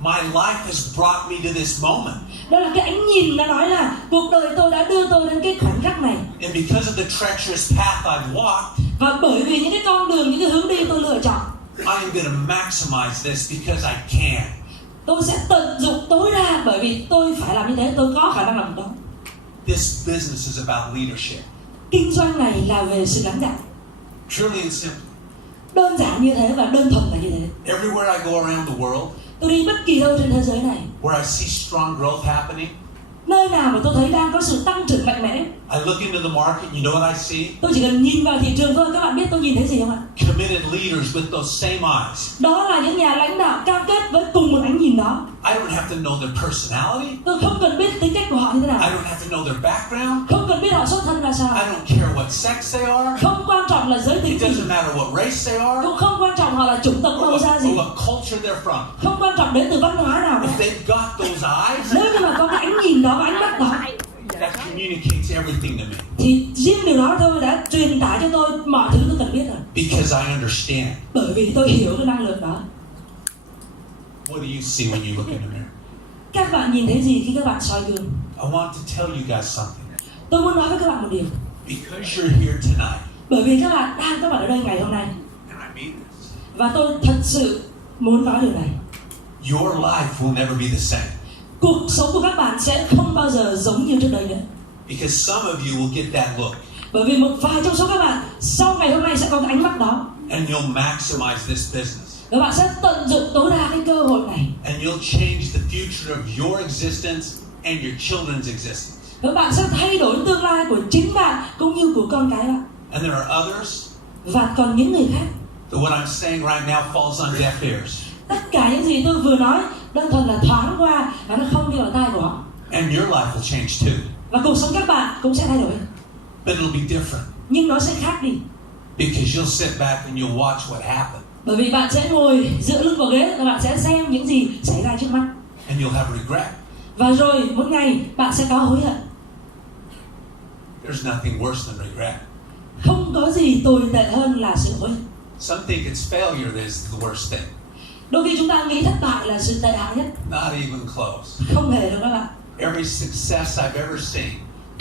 my life has brought me to this moment. Đó là cái ánh nhìn đã nói là cuộc đời tôi đã đưa tôi đến cái khoảnh khắc này. And because of the treacherous path I've walked, Và bởi vì những cái con đường, những cái hướng đi tôi lựa chọn, I am going to maximize this because I can. tôi sẽ tận dụng tối đa bởi vì tôi phải làm như thế, tôi có khả năng làm đó. This business is about leadership. Kinh doanh này là về sự lãnh đạo. Truly and simply. Đơn giản như thế và đơn thuần là như thế. Everywhere I go around the world, Tôi đi bất kỳ đâu trên thế giới này, where I see strong growth happening, nơi nào mà tôi thấy đang có sự tăng trưởng mạnh mẽ, I look into the market, you know what I see? tôi chỉ cần nhìn vào thị trường thôi, các bạn biết tôi nhìn thấy gì không ạ? Committed leaders with those same eyes. Đó là những nhà lãnh đạo cam kết với cùng một ánh nhìn đó. I don't have to know their personality. Tôi không cần biết tính cách của họ như thế I nào, don't have to know their background. không cần biết họ xuất thân là I sao, don't care what sex they are. không quan trọng là giới tính It gì, doesn't matter what race they are cũng không quan trọng họ là chủng tộc màu da gì, or what culture they're from. không quan trọng đến từ văn hóa nào If cả. they've got those eyes, Nếu như mà có cái ánh nhìn đó, cái ánh mắt đó, that communicates everything to me thì riêng điều đó thôi đã truyền tải cho tôi mọi thứ tôi cần biết rồi. because I understand. Bởi vì tôi hiểu cái năng lượng đó. What do you see when you look in the mirror? Các bạn nhìn thấy gì khi các bạn soi gương? I want to tell you guys something. Tôi muốn nói với các bạn một điều. Because you're here tonight, Bởi vì các bạn ở đây ngày hôm nay, and I mean this, và tôi thật sự muốn nói điều này. your life will never be the same. Cuộc sống của các bạn sẽ không bao giờ giống như trước đây nữa. Because some of you will get that look, Bởi vì một vài trong số các bạn sau ngày hôm nay sẽ có cái ánh mắt đó. and you'll maximize this business. Và bạn sẽ tận dụng tối đa cái cơ hội này. And you'll change the future of your existence and your children's existence. Và bạn sẽ thay đổi tương lai của chính bạn cũng như của con cái bạn. And there are others Và còn những người khác. that what I'm saying right now falls on deaf ears. Tất cả những gì tôi vừa nói đơn thuần là thoáng qua và nó không đi vào tai của họ. And your life will change too. Và cuộc sống các bạn cũng sẽ thay đổi. But it'll be different. Nhưng nó sẽ khác đi. Because you'll sit back and you'll watch what happened. Bởi vì bạn sẽ ngồi dựa lưng vào ghế và bạn sẽ xem những gì xảy ra trước mắt. And you'll have regret. Và rồi một ngày bạn sẽ có hối hận. There's nothing worse than regret. Không có gì tồi tệ hơn là sự hối hận. Some think it's failure that is the worst thing. Đôi khi chúng ta nghĩ thất bại là sự tệ hại nhất. Not even close. Không hề đâu các bạn. Every success I've ever seen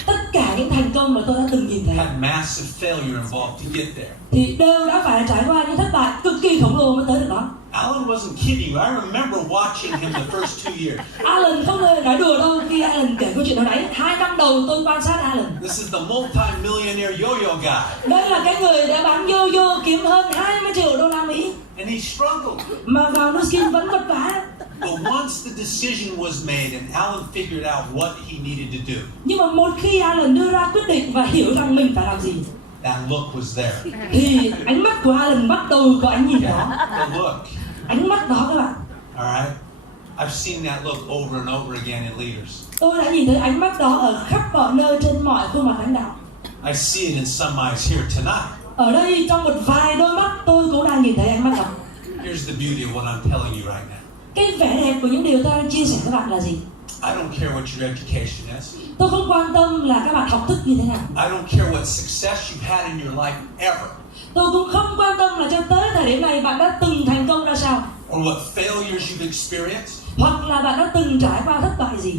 Tất cả những thành công mà tôi đã từng nhìn thấy had massive failure involved to get there. thì đều đã phải trải qua những thất bại cực kỳ khổng lồ mới tới được đó. Alan wasn't kidding you. I remember watching him the first 2 years. Alan không hề nói đùa đâu khi Alan kể câu chuyện đó đấy. 2 năm đầu tôi quan sát Alan. This is the multi-millionaire yo-yo guy. Đây là cái người đã bán yo-yo kiếm hơn 20 triệu đô la Mỹ. And he struggled. Mà vào Nuskin vẫn vất vả. But once the decision was made and Alan figured out what he needed to do, Nhưng mà một khi Alan đưa ra quyết định và hiểu rằng mình phải làm gì, that look was there. thì ánh mắt của Alan bắt đầu có ánh nhìn đó. The look. Ánh mắt đó các bạn. All right? I've seen that look over and over again in leaders. Tôi đã nhìn thấy ánh mắt đó ở khắp mọi nơi trên mọi khuôn mặt lãnh đạo. I see it in some eyes here tonight. Ở đây trong một vài đôi mắt tôi cũng đang nhìn thấy ánh mắt đó. Here's the beauty of what I'm telling you right now. Cái vẻ đẹp của những điều tôi đang chia sẻ với bạn là gì? I don't care what your education is. Tôi không quan tâm là các bạn học thức như thế nào. I don't care what success you've had in your life ever. Tôi cũng không quan tâm là cho tới thời điểm này bạn đã từng thành công ra sao. Or what failures you've experienced. Hoặc là bạn đã từng trải qua thất bại gì.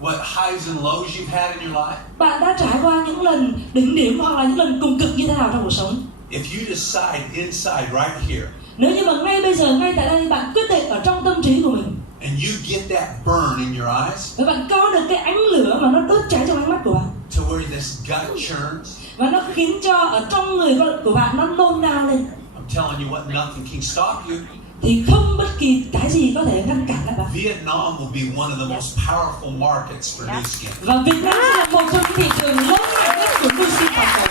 What highs and lows you've had in your life. Bạn đã trải qua những lần đỉnh điểm hoặc là những lần cùng cực như thế nào trong cuộc sống. If you decide inside right here. Nếu như mà ngay bây giờ, ngay tại đây bạn quyết định ở trong tâm trí của mình. And you get that burn in your eyes. Và bạn có được cái ánh lửa mà nó đốt cháy trong ánh mắt của bạn. To where this gut churns. Và nó khiến cho ở trong người của bạn nó nôn nao lên. I'm telling you what, nothing can stop you. Thì không bất kỳ cái gì có thể ngăn cản lại bạn. Vietnam will be one of the most powerful markets for new skin. Và Việt Nam sẽ là một trong những thị trường lớn mạnh nhất của new skin toàn cầu.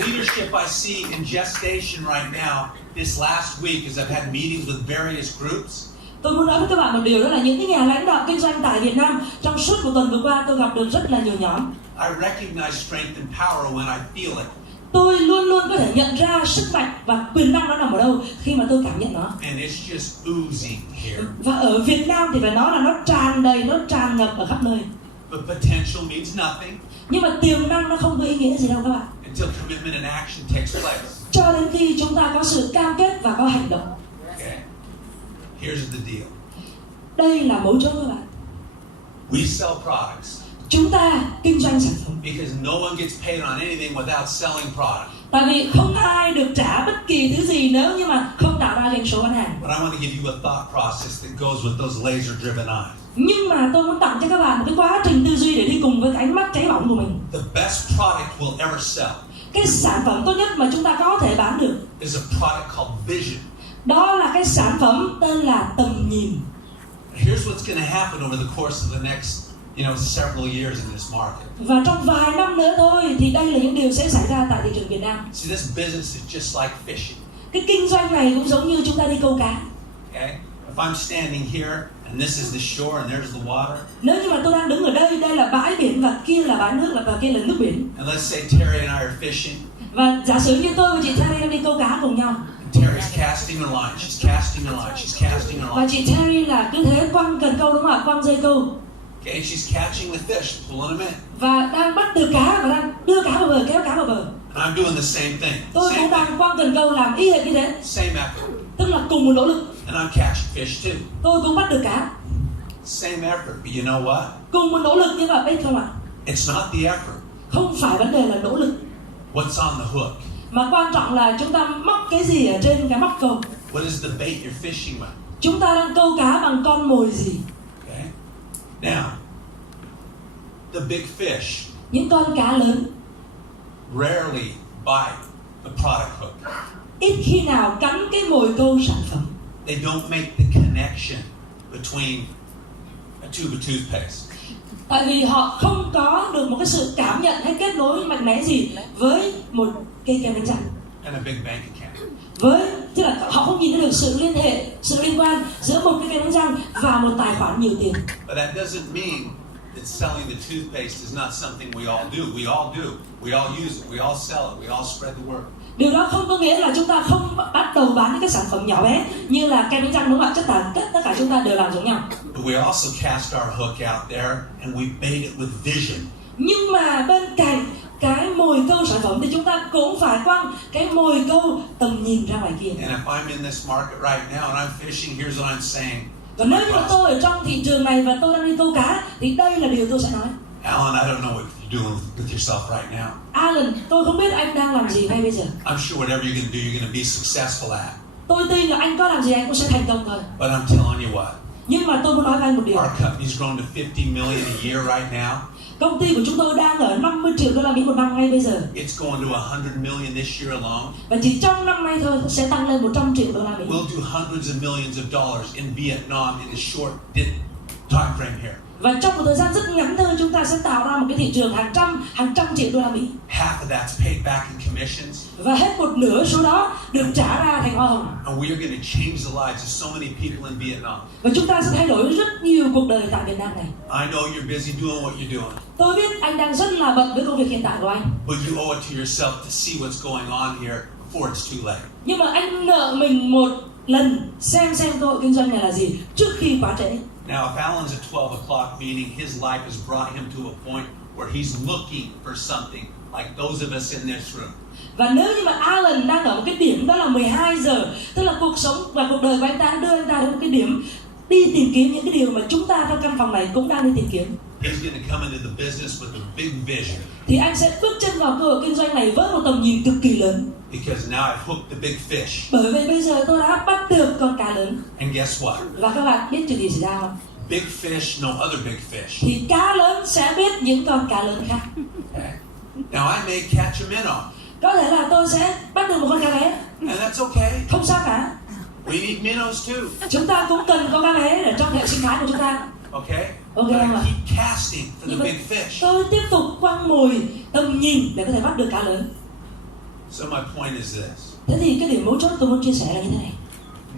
Leadership I see in gestation right now, this last week, as I've had meetings with various groups. Tôi muốn nói với các bạn một điều, đó là những cái nhà lãnh đạo kinh doanh tại Việt Nam trong suốt một tuần vừa qua tôi gặp được rất là nhiều nhóm. I recognize strength and power when I feel it. tôi luôn luôn có thể nhận ra sức mạnh và quyền năng nó nằm ở đâu khi mà tôi cảm nhận nó. And it's just oozing here. Và ở Việt Nam thì phải nói là nó tràn đầy, nó tràn ngập ở khắp nơi. But potential means nothing Nhưng mà tiềm năng nó không có ý nghĩa gì đâu các bạn. until commitment and action takes place. Cho đến khi chúng ta có sự cam kết và có hành động. Okay? Here's the deal. Đây là mấu chốt các bạn. We sell products Chúng ta kinh doanh sản phẩm. because no one gets paid on anything without selling product. Tại vì không ai được trả bất kỳ thứ gì nếu như mà không tạo ra doanh số bán hàng. But I want to give you a thought process that goes with those laser-driven eyes. Nhưng mà tôi muốn tặng cho các bạn một cái quá trình tư duy để đi cùng với cái ánh mắt cháy bỏng của mình. The best product we'll ever sell Cái sản phẩm tốt nhất mà chúng ta có thể bán được, is a product called vision. đó là cái sản phẩm tên là tầm nhìn. Here's what's going to happen over the course of the next, several years in this market. Và trong vài năm nữa thôi thì đây là những điều sẽ xảy ra tại thị trường Việt Nam. See, this business is just like fishing. Cái kinh doanh này cũng giống như chúng ta đi câu cá. Okay? If I'm standing here and this is the shore and there's the water, Nếu như mà tôi đang đứng ở đây, đây là bãi biển và kia là bãi nước và kia là nước biển. and let's say Terry and I are fishing, Và giả sử như tôi và chị Terry đang đi câu cá cùng nhau. and Terry's casting her line, she's casting her line, she's casting her Và line. chị Terry là cứ thế quăng cần câu đúng không ạ? Quăng dây câu. Okay, she's catching the fish, pulling them in. Và đang bắt được cá và đang đưa cá vào bờ, kéo cá vào bờ. And I'm doing the same thing. Tôi cũng Same đang quăng cần câu làm y hệt như thế. Same effort. Tức là cùng một nỗ lực. And I'm catching fish too. Tôi cũng bắt được cá. Same effort. But you know what? Cùng một nỗ lực, nhưng mà biết không ạ? It's not the effort. Không phải vấn đề là nỗ lực, What's on the hook? mà quan trọng là chúng ta móc cái gì ở trên cái móc câu. What is the bait you're fishing with? Chúng ta đang câu cá bằng con mồi gì? Okay? Now, the big fish Những con cá lớn rarely bite the product hook. ít khi nào cắn cái mồi câu sản phẩm. They don't make the connection between a tube of toothpaste. Tại vì họ không có được một cái sự cảm nhận hay kết nối mạnh mẽ gì với một cây kem đánh răng. And a big bank account. Tức là họ không nhìn thấy được sự liên hệ, sự liên quan giữa một cái kem đánh răng và một tài khoản nhiều tiền. But that doesn't mean that selling the toothpaste is not something we all do. We all do. We all use it. We all sell it. We all spread the word. Điều đó không có nghĩa là chúng ta không bắt đầu bán những cái sản phẩm nhỏ bé như là kem đánh răng đúng không ạ? Tất cả chúng ta đều làm giống nhau. But we also cast our hook out there and we bait it with vision. Nhưng mà bên cạnh cái mồi câu sản phẩm thì chúng ta cũng phải quăng cái mồi câu tầm nhìn ra ngoài kia. And if I'm in this market right now and I'm fishing, here's what I'm saying. Và nếu như tôi ở trong thị trường này và tôi đang đi câu cá thì đây là điều tôi sẽ nói. Alan, I don't know what you're doing with yourself right now. Alan, tôi không biết anh đang làm gì ngay bây giờ. I'm sure whatever you're going to do, you're going to be successful at. Tôi tin là anh có làm gì anh cũng sẽ thành công thôi. But I'm telling you what, Nhưng mà tôi muốn nói với anh một điều. our company's grown to 50 million a year right now. Công ty của chúng tôi đang ở 50 triệu đô la Mỹ một năm ngay bây giờ. It's going to 100 million this year alone. Và chỉ trong năm nay thôi sẽ tăng lên 100 triệu đô la Mỹ. We'll do hundreds of millions of dollars in Vietnam in a short time frame here. Và trong một thời gian rất ngắn thôi chúng ta sẽ tạo ra một cái thị trường hàng trăm triệu đô la Mỹ. Half of that's paid back in commissions. Và hết một nửa số đó được trả ra thành hoa hồng. And we are going to change the lives of so many people in Vietnam. Và chúng ta sẽ thay đổi rất nhiều cuộc đời tại Việt Nam này. I know you're busy doing what you're doing. Tôi biết anh đang rất là bận với công việc hiện tại của anh. But you owe it to yourself to see what's going on here before it's too late. Nhưng mà anh nợ mình một lần xem cơ hội kinh doanh này là gì trước khi quá trễ. Now, if Alan's at 12 o'clock meeting, his life has brought him to a point where he's looking for something like those of us in this room. Và nếu như mà Alan đang ở một cái điểm đó là 12 giờ, tức là cuộc sống và cuộc đời của anh ta đã đưa anh ta đến một cái điểm đi tìm kiếm những cái điều mà chúng ta trong căn phòng này cũng đang đi tìm kiếm. He's going to come into the business with a big vision. Thì anh sẽ bước chân vào cơ hội kinh doanh này với một tầm nhìn cực kỳ lớn. Because now I've hooked the big fish. Bởi vì bây giờ tôi đã bắt được con cá lớn. And guess what? Và các bạn biết chuyện gì xảy ra không? Big fish know other big fish. Thì cá lớn sẽ biết những con cá lớn khác. Okay? Now I may catch a minnow. Có thể là tôi sẽ bắt được một con cá bé. And that's okay. Không sao cả. We need minnows too. Chúng ta cũng cần có cá bé ở trong hệ sinh thái của chúng ta. Okay? Okay, But I không ạ? keep casting for the Nhưng mà big fish. tôi tiếp tục quăng mồi tầm nhìn để có thể bắt được cá lớn. So my point is this. Thế thì cái điểm mấu chốt tôi muốn chia sẻ là như thế này.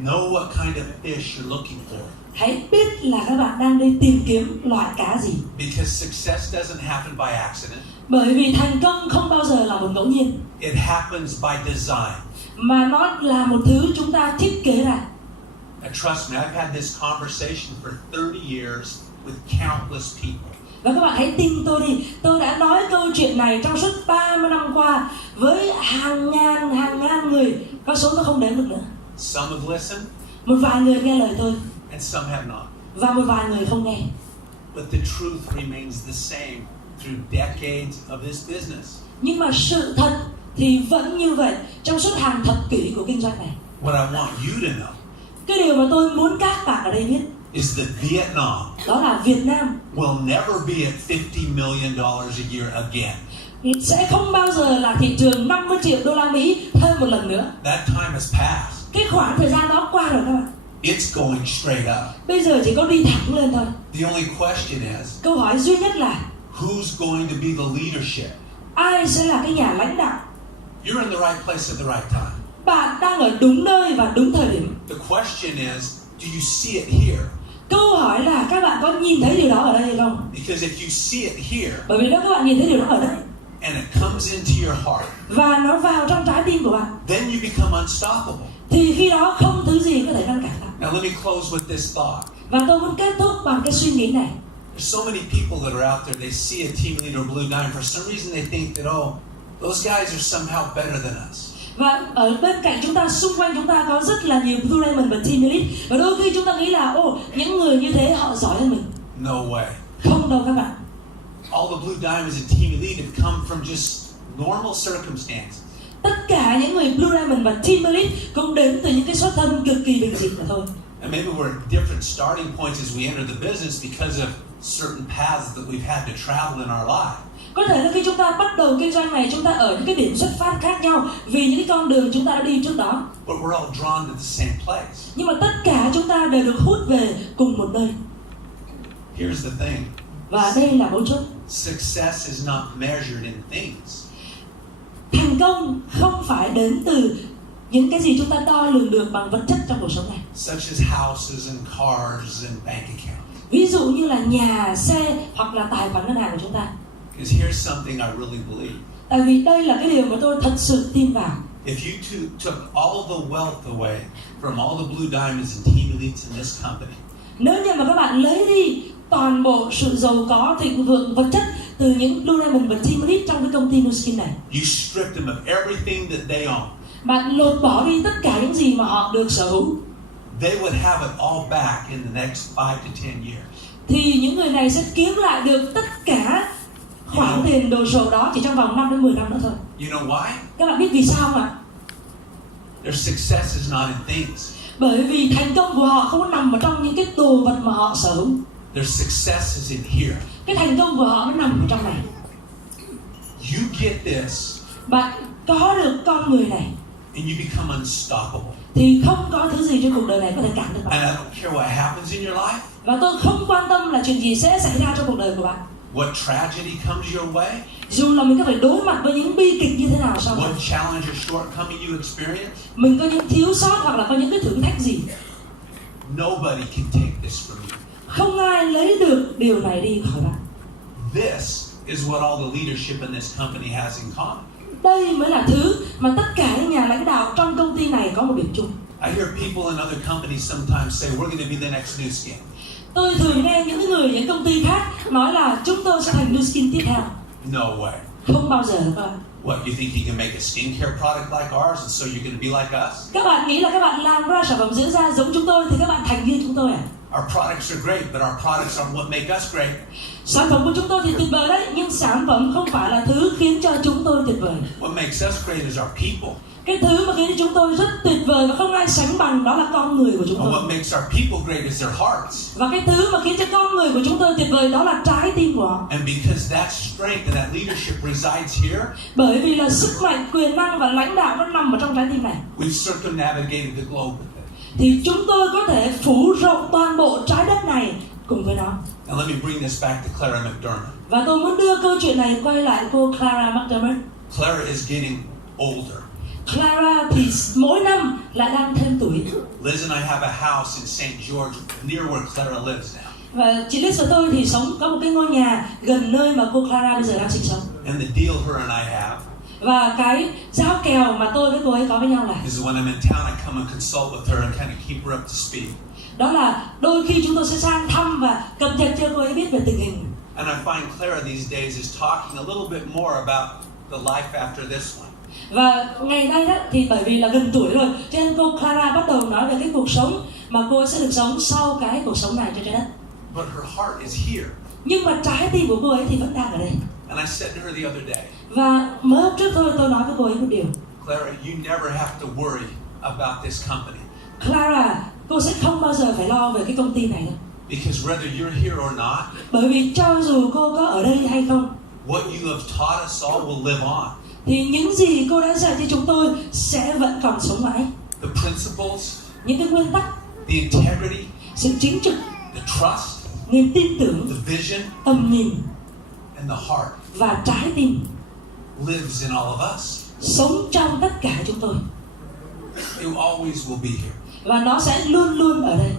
Know what kind of fish you're looking for. Hãy biết là các bạn đang đi tìm kiếm loại cá gì. Because success doesn't happen by accident. Bởi vì thành công không bao giờ là một ngẫu nhiên, It happens by design. mà nó là một thứ chúng ta thiết kế ra. And trust me, I've had this conversation for 30 years with countless people. Và các bạn hãy tin tôi đi, tôi đã nói câu chuyện này trong suốt 30 năm qua với hàng ngàn người, con số tôi không đếm được nữa. Some have listened Một vài người nghe lời tôi and some have not. và một vài người không nghe. But the truth remains the same through decades of this business. Nhưng mà sự thật thì vẫn như vậy trong suốt hàng thập kỷ của kinh doanh này. What I want you to know Cái điều mà tôi muốn các bạn ở đây biết is that Vietnam đó là Việt Nam will never be at $50 million a year again. sẽ không bao giờ là thị trường 50 triệu đô la Mỹ thêm một lần nữa. That time has passed. Cái khoảng thời gian đó qua rồi các bạn. It's going straight up. Bây giờ chỉ có đi thẳng lên thôi. The only question is, Câu hỏi duy nhất là who's going to be the leadership? ai sẽ là cái nhà lãnh đạo? You're in the right place at the right time. Bạn đang ở đúng nơi và đúng thời điểm. The question is, do you see it here? Câu hỏi là các bạn có nhìn thấy điều đó ở đây hay không? Because if you see it here Bởi vì nếu các bạn nhìn thấy điều đó ở đây and it comes into your heart, và nó vào trong trái tim của bạn, then you become unstoppable. thì khi đó không thứ gì có thể ngăn cản bạn. Now let me close with this thought. Và tôi muốn kết thúc bằng cái suy nghĩ này. There's so many people that are out there, they see a team leader or blue dime, for some reason they think that, oh, those guys are somehow better than us. Và ở bên cạnh chúng ta, xung quanh chúng ta có rất là nhiều Blue Diamond và Team Elite. Và đôi khi chúng ta nghĩ là những người như thế họ giỏi hơn mình. No way. Không đâu các bạn. All the blue diamonds and team elite have come from just normal circumstances. Tất cả những người Blue Diamond và Team Elite cũng đến từ những cái xuất thân cực kỳ bình dị mà thôi. And maybe we're at different starting points as we enter the business because of certain paths that we've had to travel in our life. Có thể là khi chúng ta bắt đầu kinh doanh này, chúng ta ở những cái điểm xuất phát khác nhau vì những cái con đường chúng ta đã đi trước đó. But we're all drawn to the same place. Nhưng mà tất cả chúng ta đều được hút về cùng một nơi. Here's the thing. Và đây là mấu chốt. Success is not measured in things. Thành công không phải đến từ những cái gì chúng ta đo lường được bằng vật chất trong cuộc sống này. Such as houses and cars and bank accounts. Ví dụ như là nhà, xe hoặc là tài khoản ngân hàng của chúng ta. Because here's something I really believe. Tại vì đây là cái điều mà tôi thật sự tin vào. If you took all the wealth away from all the blue diamonds and team elites in this company, Nếu như mà các bạn lấy đi toàn bộ sự giàu có, thịnh vượng vật chất từ những Blue Diamond và Team Elite trong cái công ty Nuskin này, you stripped them of everything that they own, bạn lột bỏ đi tất cả những gì mà họ được sở hữu, they would have it all back in the next 5 to 10 years. thì những người này sẽ kiếm lại được tất cả khoản tiền đồ sộ đó chỉ trong vòng 5 đến 10 năm nữa thôi. You know why? Các bạn biết vì sao không ạ? Their success is not in things. Bởi vì thành công của họ không có nằm ở trong những cái đồ vật mà họ sở hữu. Their success is in here. Cái thành công của họ nó nằm ở trong này. You get this Bạn có được con người này and you become unstoppable. thì không có thứ gì trên cuộc đời này có thể cản được And I bạn. don't care what happens in your life, Và tôi không quan tâm là chuyện gì sẽ xảy ra trong cuộc đời của bạn. what tragedy comes your way, Dù là mình có phải đối mặt với những bi kịch như thế nào sau này, what challenge or shortcoming you experience, mình có những thiếu sót hoặc là có những cái thử thách gì, nobody can take this from you. không ai lấy được điều này đi khỏi bạn. This is what all the leadership in this company has in common. Đây mới là thứ mà tất cả những nhà lãnh đạo trong công ty này có một điểm chung. I hear people in other companies sometimes say, we're going to be the next new skin. Tôi thường nghe những người những công ty khác nói là chúng tôi sẽ thành Nuskin tiếp theo. No way. Không bao giờ các bạn. What, you think you can make a skincare product like ours and so you're going to be like us? Các bạn nghĩ là các bạn làm ra sản phẩm dưỡng da giống chúng tôi thì các bạn thành như chúng tôi à? Our products are great, but our products aren't what make us great. Sản phẩm của chúng tôi thì tuyệt vời đấy, nhưng sản phẩm không phải là thứ khiến cho chúng tôi tuyệt vời. What makes us great is our people. Cái thứ mà khiến cho chúng tôi rất tuyệt vời và không ai sánh bằng đó là con người của chúng And tôi. what makes our people great is their hearts. Và cái thứ mà khiến cho con người của chúng tôi tuyệt vời đó là trái tim của họ. And because that strength and that leadership resides here, Bởi vì là sức mạnh, quyền năng và lãnh đạo nó nằm ở trong trái tim này, we've circumnavigated the globe with it. thì chúng tôi có thể phủ rộng toàn bộ trái đất này cùng với nó. Now let me bring this back to Clara McDermott. Và tôi muốn đưa câu chuyện này quay lại cô Clara McDermott. Clara is getting older. Clara thì mỗi năm lại đang thêm tuổi. Liz and I have a house in St. George near where Clara lives now. Và chị Liz và tôi thì sống có một cái ngôi nhà gần nơi mà cô Clara bây giờ đang sinh sống. And the deal her and I have Và cái giao kèo mà tôi với cô ấy có với nhau là is when I'm in town, I come and consult with her and kind of keep her up to speed. đó là đôi khi chúng tôi sẽ sang thăm và cập nhật cho cô ấy biết về tình hình. And I find Clara these days is talking a little bit more about the life after this one. Và ngày nay đó thì bởi vì là gần tuổi rồi, cho nên cô Clara bắt đầu nói về cái cuộc sống mà cô ấy sẽ được sống sau cái cuộc sống này trên trái đất. But her heart is here. Nhưng mà trái tim của cô ấy thì vẫn đang ở đây. And I said to her the other day, Và mới hôm trước thôi tôi nói với cô ấy một điều. Clara, you never have to worry about this company. Clara, cô sẽ không bao giờ phải lo về cái công ty này đâu. Because whether you're here or not, Bởi vì cho dù cô có ở đây hay không, what you have taught us all will live on. thì những gì cô đã dạy cho chúng tôi sẽ vẫn còn sống mãi. The principles, Những cái nguyên tắc, the integrity, sự chính trực, the trust, niềm tin tưởng, the vision, tầm nhìn and the heart và trái tim lives in all of us. sống trong tất cả chúng tôi. It always will be here. Và nó sẽ luôn luôn ở đây.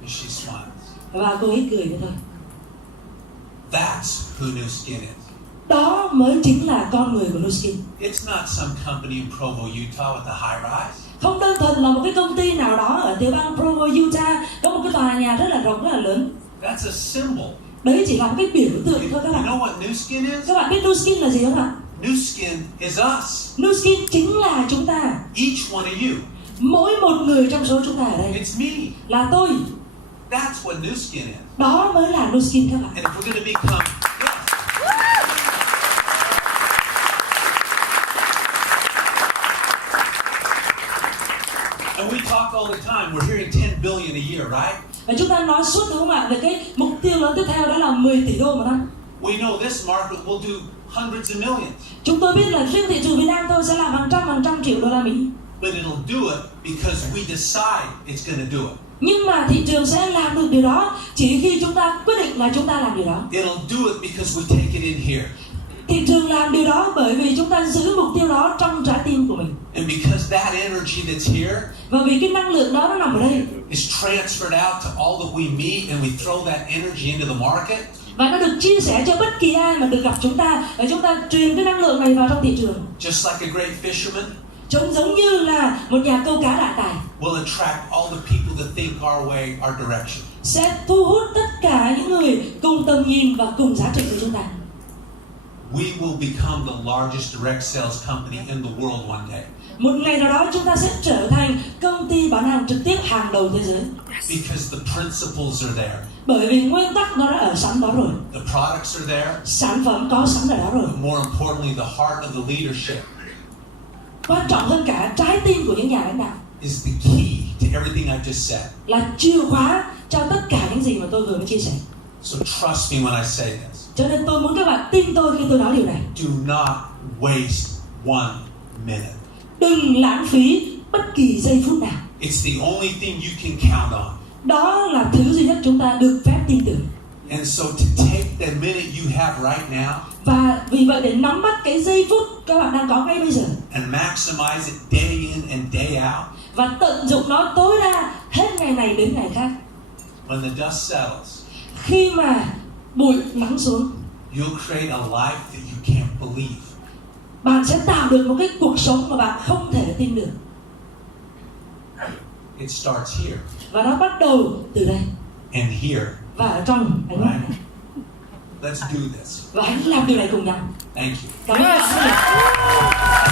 And she smiles. Và cô ấy cười với tôi. That's who New Skin is. Đó mới chính là con người của Nuskin. It's not some company in Provo, Utah with a high rise. Không đơn thuần là một cái công ty nào đó ở tiểu bang Provo, Utah có một cái tòa nhà rất là rộng, rất là lớn. That's a symbol. Đấy chỉ là một cái biểu tượng thôi các You bạn. know what New Skin is? Các bạn biết Nuskin là gì không ạ? New Skin is us. Nuskin chính là chúng ta. Each one of you. Mỗi một người trong số chúng ta ở đây It's me. là tôi. That's what New Skin is. Đó mới là Nuskin các bạn. And if we're going to become, yes. And we talk all the time, we're hearing 10 billion a year, right? Và chúng ta nói suốt đúng không ạ? Về cái mục tiêu lớn tiếp theo đó là 10 tỷ đô một năm. We know this market will do hundreds of millions. Chúng tôi biết là riêng thị trường Việt Nam thôi sẽ làm hàng trăm triệu đô la Mỹ. But it'll do it because we decide it's going to do it. Nhưng mà thị trường sẽ làm được điều đó chỉ khi chúng ta quyết định là chúng ta làm điều đó. It'll do it because we take it in here. Thị trường làm điều đó bởi vì chúng ta giữ mục tiêu đó trong trái tim của mình. And because that energy that's here Và vì cái năng lượng đó nó nằm ở đây. is transferred out to all that we meet and we throw that energy into the market. Và nó được chia sẻ cho bất kỳ ai mà được gặp chúng ta. Và chúng ta truyền cái năng lượng này vào trong thị trường. Just like a great fisherman Giống như là một nhà câu cá đại tài. will attract all the people that think our way, our direction. Sẽ thu hút tất cả những người cùng tầm nhìn và cùng giá trị với chúng ta. We will become the largest direct sales company in the world one day. Một ngày nào đó chúng ta sẽ trở thành công ty bán hàng trực tiếp hàng đầu thế giới. Because the principles are there. Bởi vì nguyên tắc nó đã ở sẵn đó rồi. The products are there. Sản phẩm có sẵn ở đó rồi. But more importantly, the heart of the leadership Quan trọng hơn cả, trái tim của những nhà lãnh đạo is the key to everything I just said. là chìa khóa cho tất cả những gì mà tôi vừa mới chia sẻ. So trust me when I say this. Cho nên tôi muốn các bạn tin tôi khi tôi nói điều này. Do not waste one minute. Đừng lãng phí bất kỳ giây phút nào. It's the only thing you can count on. Đó là thứ duy nhất chúng ta được phép tin tưởng. And so to take the minute you have right now Và vì vậy để nắm bắt cái giây phút các bạn đang có ngay bây giờ and maximize it day in and day out, và tận dụng nó tối đa hết ngày này đến ngày khác. when the dust settles, Khi mà bụi lắng xuống, you'll create a life that you can't believe. bạn sẽ tạo được một cái cuộc sống mà bạn không thể tin được. It starts here Và nó bắt đầu từ đây and here, và ở trong ánh mắt này. Let's do this. Và hãy làm điều này cùng nhau. Thank you. Cảm ơn các bạn.